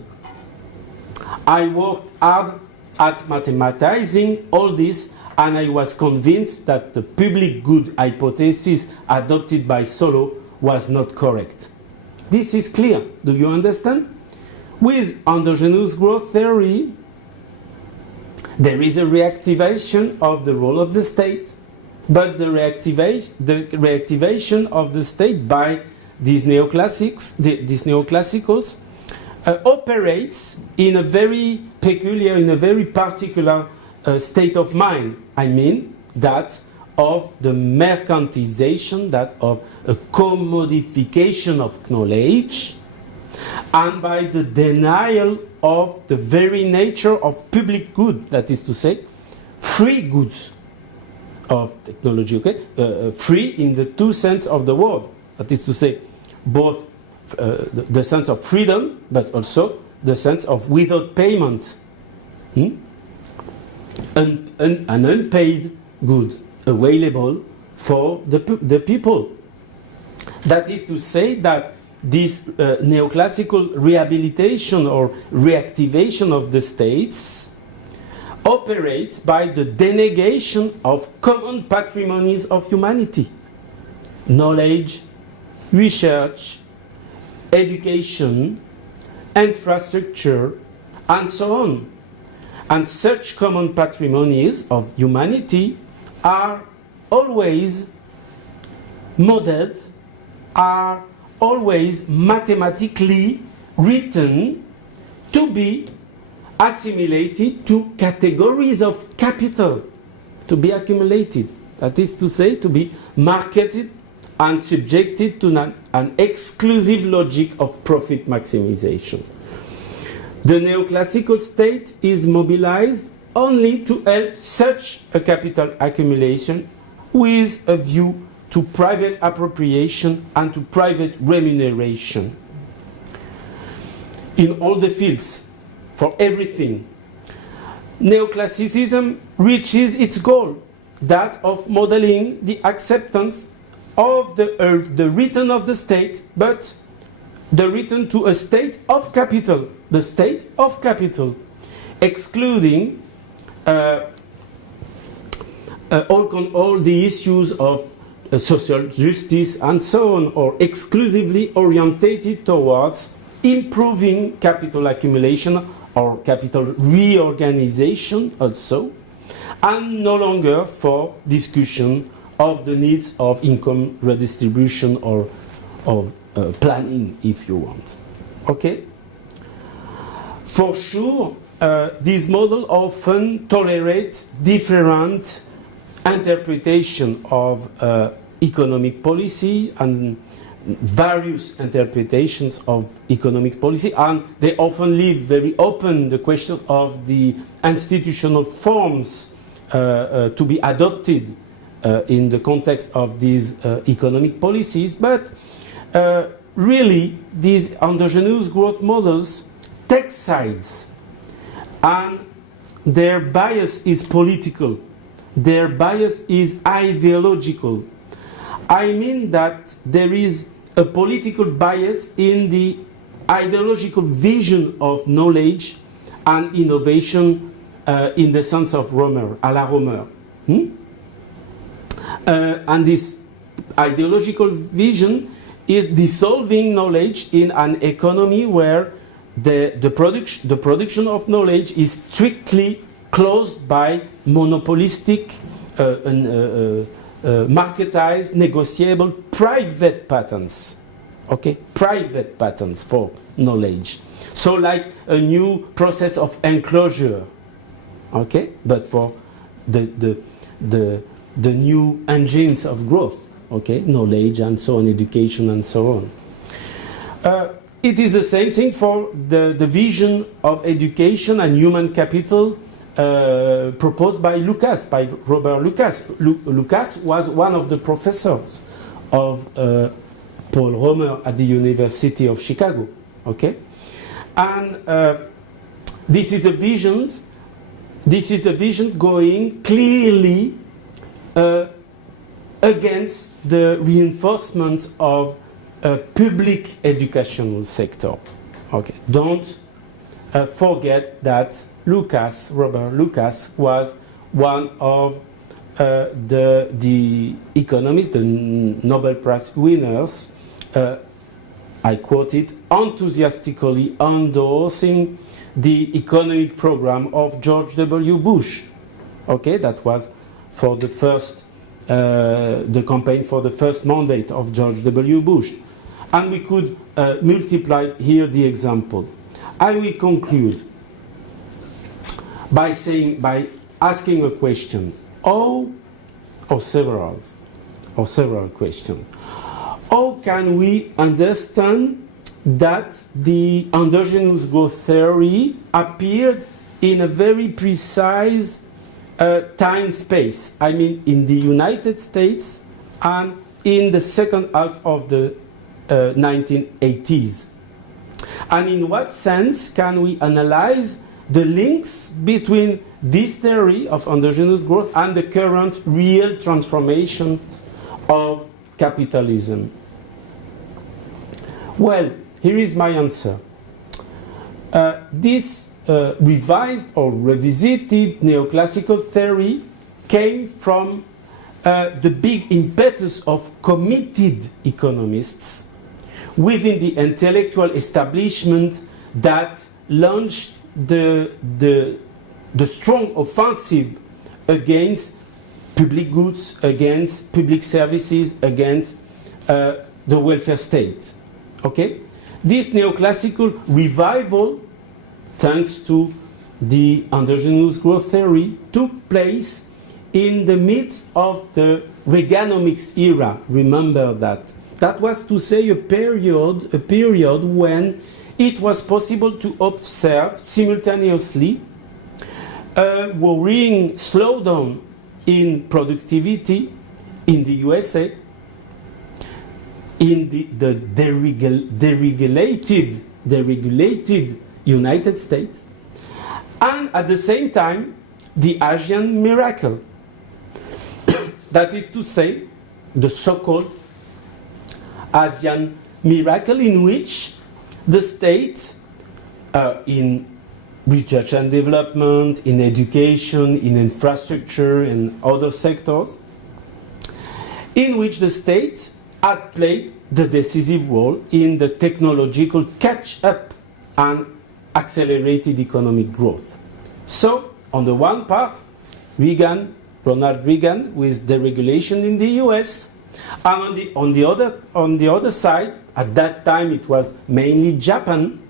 I worked hard at mathematizing all this, and I was convinced that the public good hypothesis adopted by Solow was not correct. This is clear. Do you understand? With endogenous growth theory, there is a reactivation of the role of the state, but the reactivation of the state by these neoclassicals operates in a very peculiar, in a very particular state of mind. I mean, that of the mercantilization, that of a commodification of knowledge, and by the denial of the very nature of public good, that is to say, free goods of technology, okay? Free in the two sense of the word, that is to say, both the sense of freedom, but also the sense of without payment. An unpaid good available for the people. That is to say that this neoclassical rehabilitation or reactivation of the states operates by the denegation of common patrimonies of humanity: knowledge, research, education, infrastructure, and so on. And such common patrimonies of humanity are always modeled, are always mathematically written to be assimilated to categories of capital, to be accumulated. That is to say, to be marketed and subjected to an exclusive logic of profit maximization. The neoclassical state is mobilized only to help such a capital accumulation with a view to private appropriation and to private remuneration. In all the fields, for everything, neoclassicism reaches its goal, that of modeling the acceptance of the return of the state, but the return to a state of capital, the state of capital, excluding all the issues of social justice and so on, or exclusively orientated towards improving capital accumulation or capital reorganization also, and no longer for discussion of the needs of income redistribution or of planning, if you want. Okay? For sure, this model often tolerates different interpretation of economic policy and various interpretations of economic policy, and they often leave very open the question of the institutional forms to be adopted in the context of these economic policies. But really, these endogenous growth models take sides, and their bias is political. Their bias is ideological. I mean that there is a political bias in the ideological vision of knowledge and innovation in the sense of Romer, à la Romer. And this ideological vision is dissolving knowledge in an economy where the production of knowledge is strictly closed by monopolistic, marketized, negotiable private patents. Okay, private patents for knowledge. So, like a new process of enclosure. Okay, but for the new engines of growth. Okay, knowledge and so on, education and so on. It is the same thing for the vision of education and human capital proposed by Lucas, by Robert Lucas. Lucas was one of the professors of Paul Romer at the University of Chicago. Okay, and this is a vision. This is the vision going clearly against the reinforcement of a public educational sector. Okay, don't forget that Robert Lucas, was one of the economists, the Nobel Prize winners. I quote it, enthusiastically endorsing the economic program of George W. Bush. Okay, that was for the first, the campaign for the first mandate of George W. Bush. And we could multiply here the example. I will conclude by asking a question, or several questions. How can we understand that the endogenous growth theory appeared in a very precise time space? I mean, in the United States and in the second half of the 1980s. And in what sense can we analyze the links between this theory of endogenous growth and the current real transformation of capitalism? Well, here is my answer. This revised or revisited neoclassical theory came from the big impetus of committed economists within the intellectual establishment that launched the strong offensive against public goods, against public services, against the welfare state. Okay? This neoclassical revival, thanks to the endogenous growth theory, took place in the midst of the Reaganomics era. Remember that. That was to say a period when it was possible to observe simultaneously a worrying slowdown in productivity in the USA in the deregulated United States, and at the same time the Asian miracle. That is to say, the so-called Asian miracle, in which the state, in research and development, in education, in infrastructure, and other sectors, in which the state had played the decisive role in the technological catch-up and accelerated economic growth. So, on the one part, Ronald Reagan with deregulation in the US, and on the other side, at that time it was mainly Japan,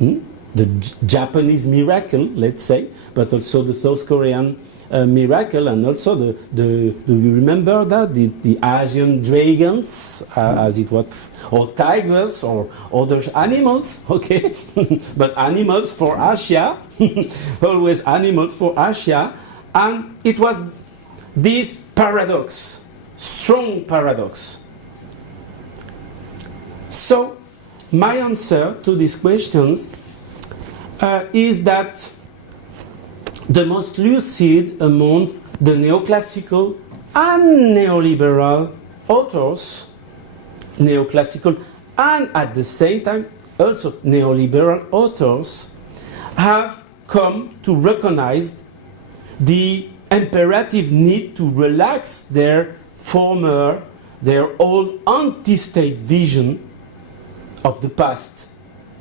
the Japanese miracle, let's say, but also the South Korean miracle, and also do you remember that the Asian dragons, as it was, or tigers, or other animals, okay, but animals for Asia, always animals for Asia, and it was this paradox, strong paradox. So, my answer to these questions is that the most lucid among the neoclassical and neoliberal authors, neoclassical and at the same time also neoliberal authors, have come to recognize the imperative need to relax their old anti-state vision of the past,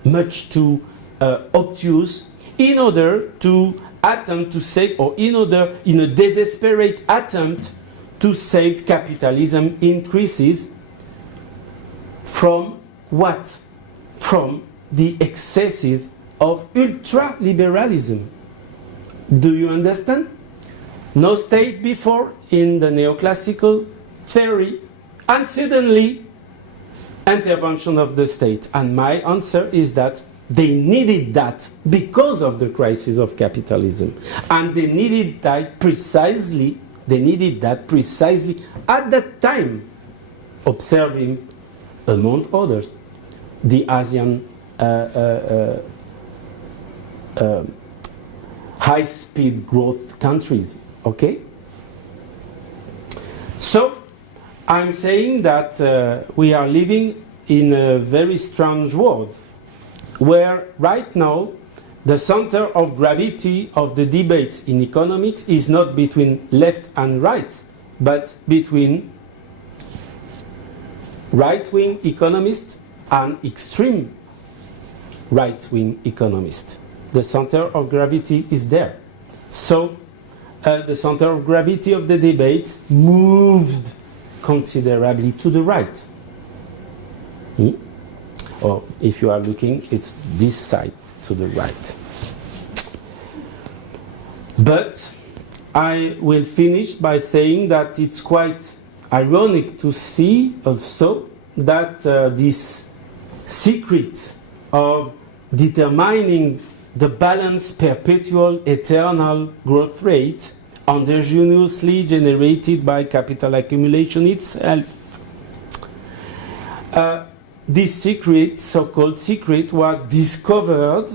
much too obtuse, in order to attempt to save, or in a desperate attempt to save capitalism increases from what? From the excesses of ultraliberalism. Do you understand? No state before in the neoclassical theory, and suddenly intervention of the state. And my answer is that they needed that because of the crisis of capitalism, and they needed that precisely at that time, observing, among others, the Asian high-speed growth countries. Okay? So, I'm saying that we are living in a very strange world, where right now the center of gravity of the debates in economics is not between left and right, but between right-wing economists and extreme right-wing economists. The center of gravity is there. So the center of gravity of the debates moved considerably to the right. Or if you are looking, it's this side to the right. But I will finish by saying that it's quite ironic to see also that this secret of determining the balanced, perpetual, eternal growth rate endogenously generated by capital accumulation itself. This secret, so-called secret, was discovered,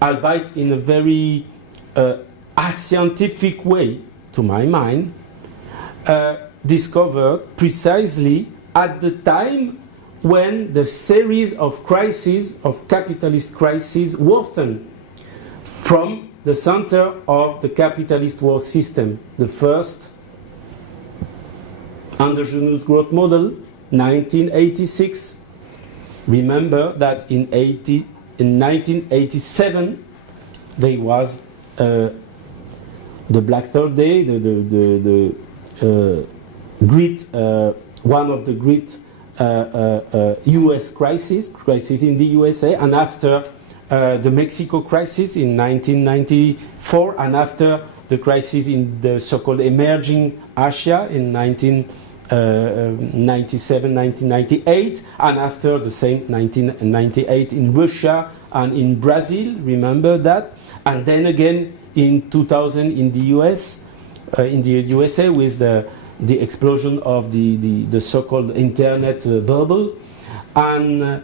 albeit in a very ascientific way, to my mind, discovered precisely at the time when the series of crises, of capitalist crises, worsened from the center of the capitalist world system. The first endogenous growth model, 1986. Remember that in 1987 there was the Black Thursday, the great one of the great U.S. crisis in the USA, and after the Mexico crisis in 1994, and after the crisis in the so-called emerging Asia in 1997, 1998, and after the same 1998 in Russia and in Brazil, remember that, and then again in 2000 in the USA with the the explosion of the so-called internet bubble, and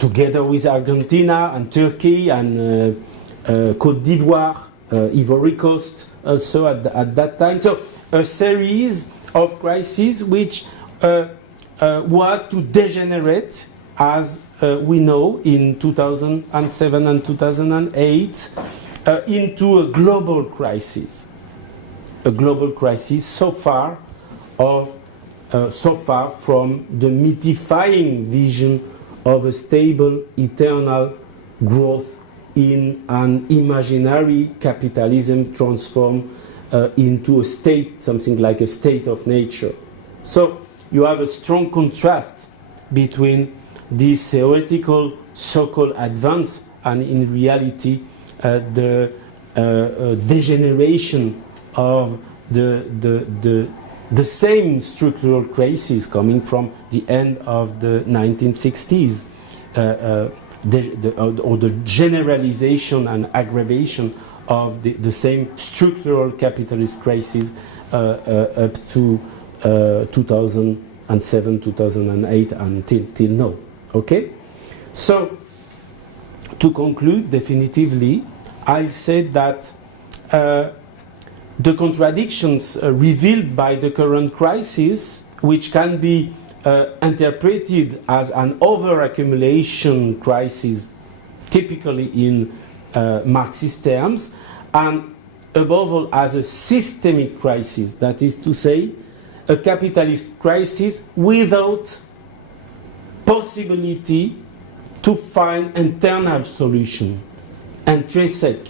together with Argentina and Turkey and Côte d'Ivoire, Ivory Coast also at that time. So a series of crises which was to degenerate, as we know, in 2007 and 2008 into a global crisis. A global crisis so far from the mythifying vision of a stable, eternal growth in an imaginary capitalism transformed into a state, something like a state of nature. So you have a strong contrast between this theoretical so-called advance and in reality the degeneration of the same structural crisis coming from the end of the 1960s, or the generalization and aggravation of the same structural capitalist crisis up to 2007, 2008 until now. Okay? So, to conclude definitively, I'll say that the contradictions revealed by the current crisis, which can be interpreted as an over-accumulation crisis, typically in Marxist terms, and above all as a systemic crisis, that is to say, a capitalist crisis without possibility to find internal solution, intrinsic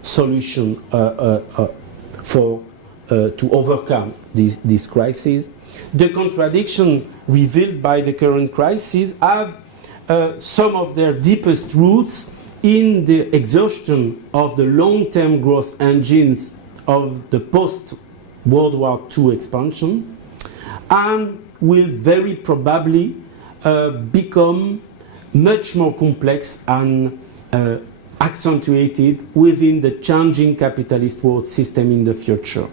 solution to overcome this crisis. The contradiction revealed by the current crisis have some of their deepest roots in the exhaustion of the long-term growth engines of the post-World War II expansion, and will very probably become much more complex and accentuated within the changing capitalist world system in the future.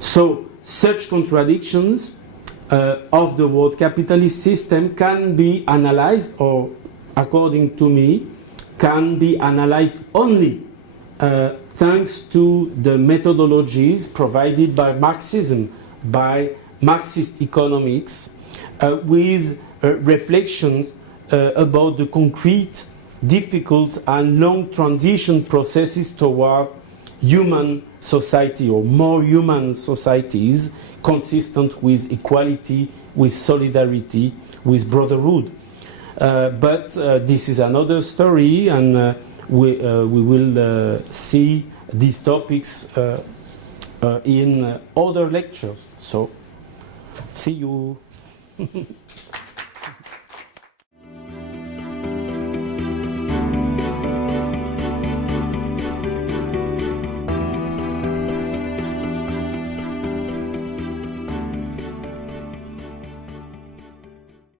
So such contradictions of the world capitalist system can be analyzed, or according to me, can be analyzed only thanks to the methodologies provided by Marxism, by Marxist economics, with reflections about the concrete, difficult and long transition processes toward human society, or more human societies, consistent with equality, with solidarity, with brotherhood. But this is another story, and we will see these topics in other lectures. So, see you.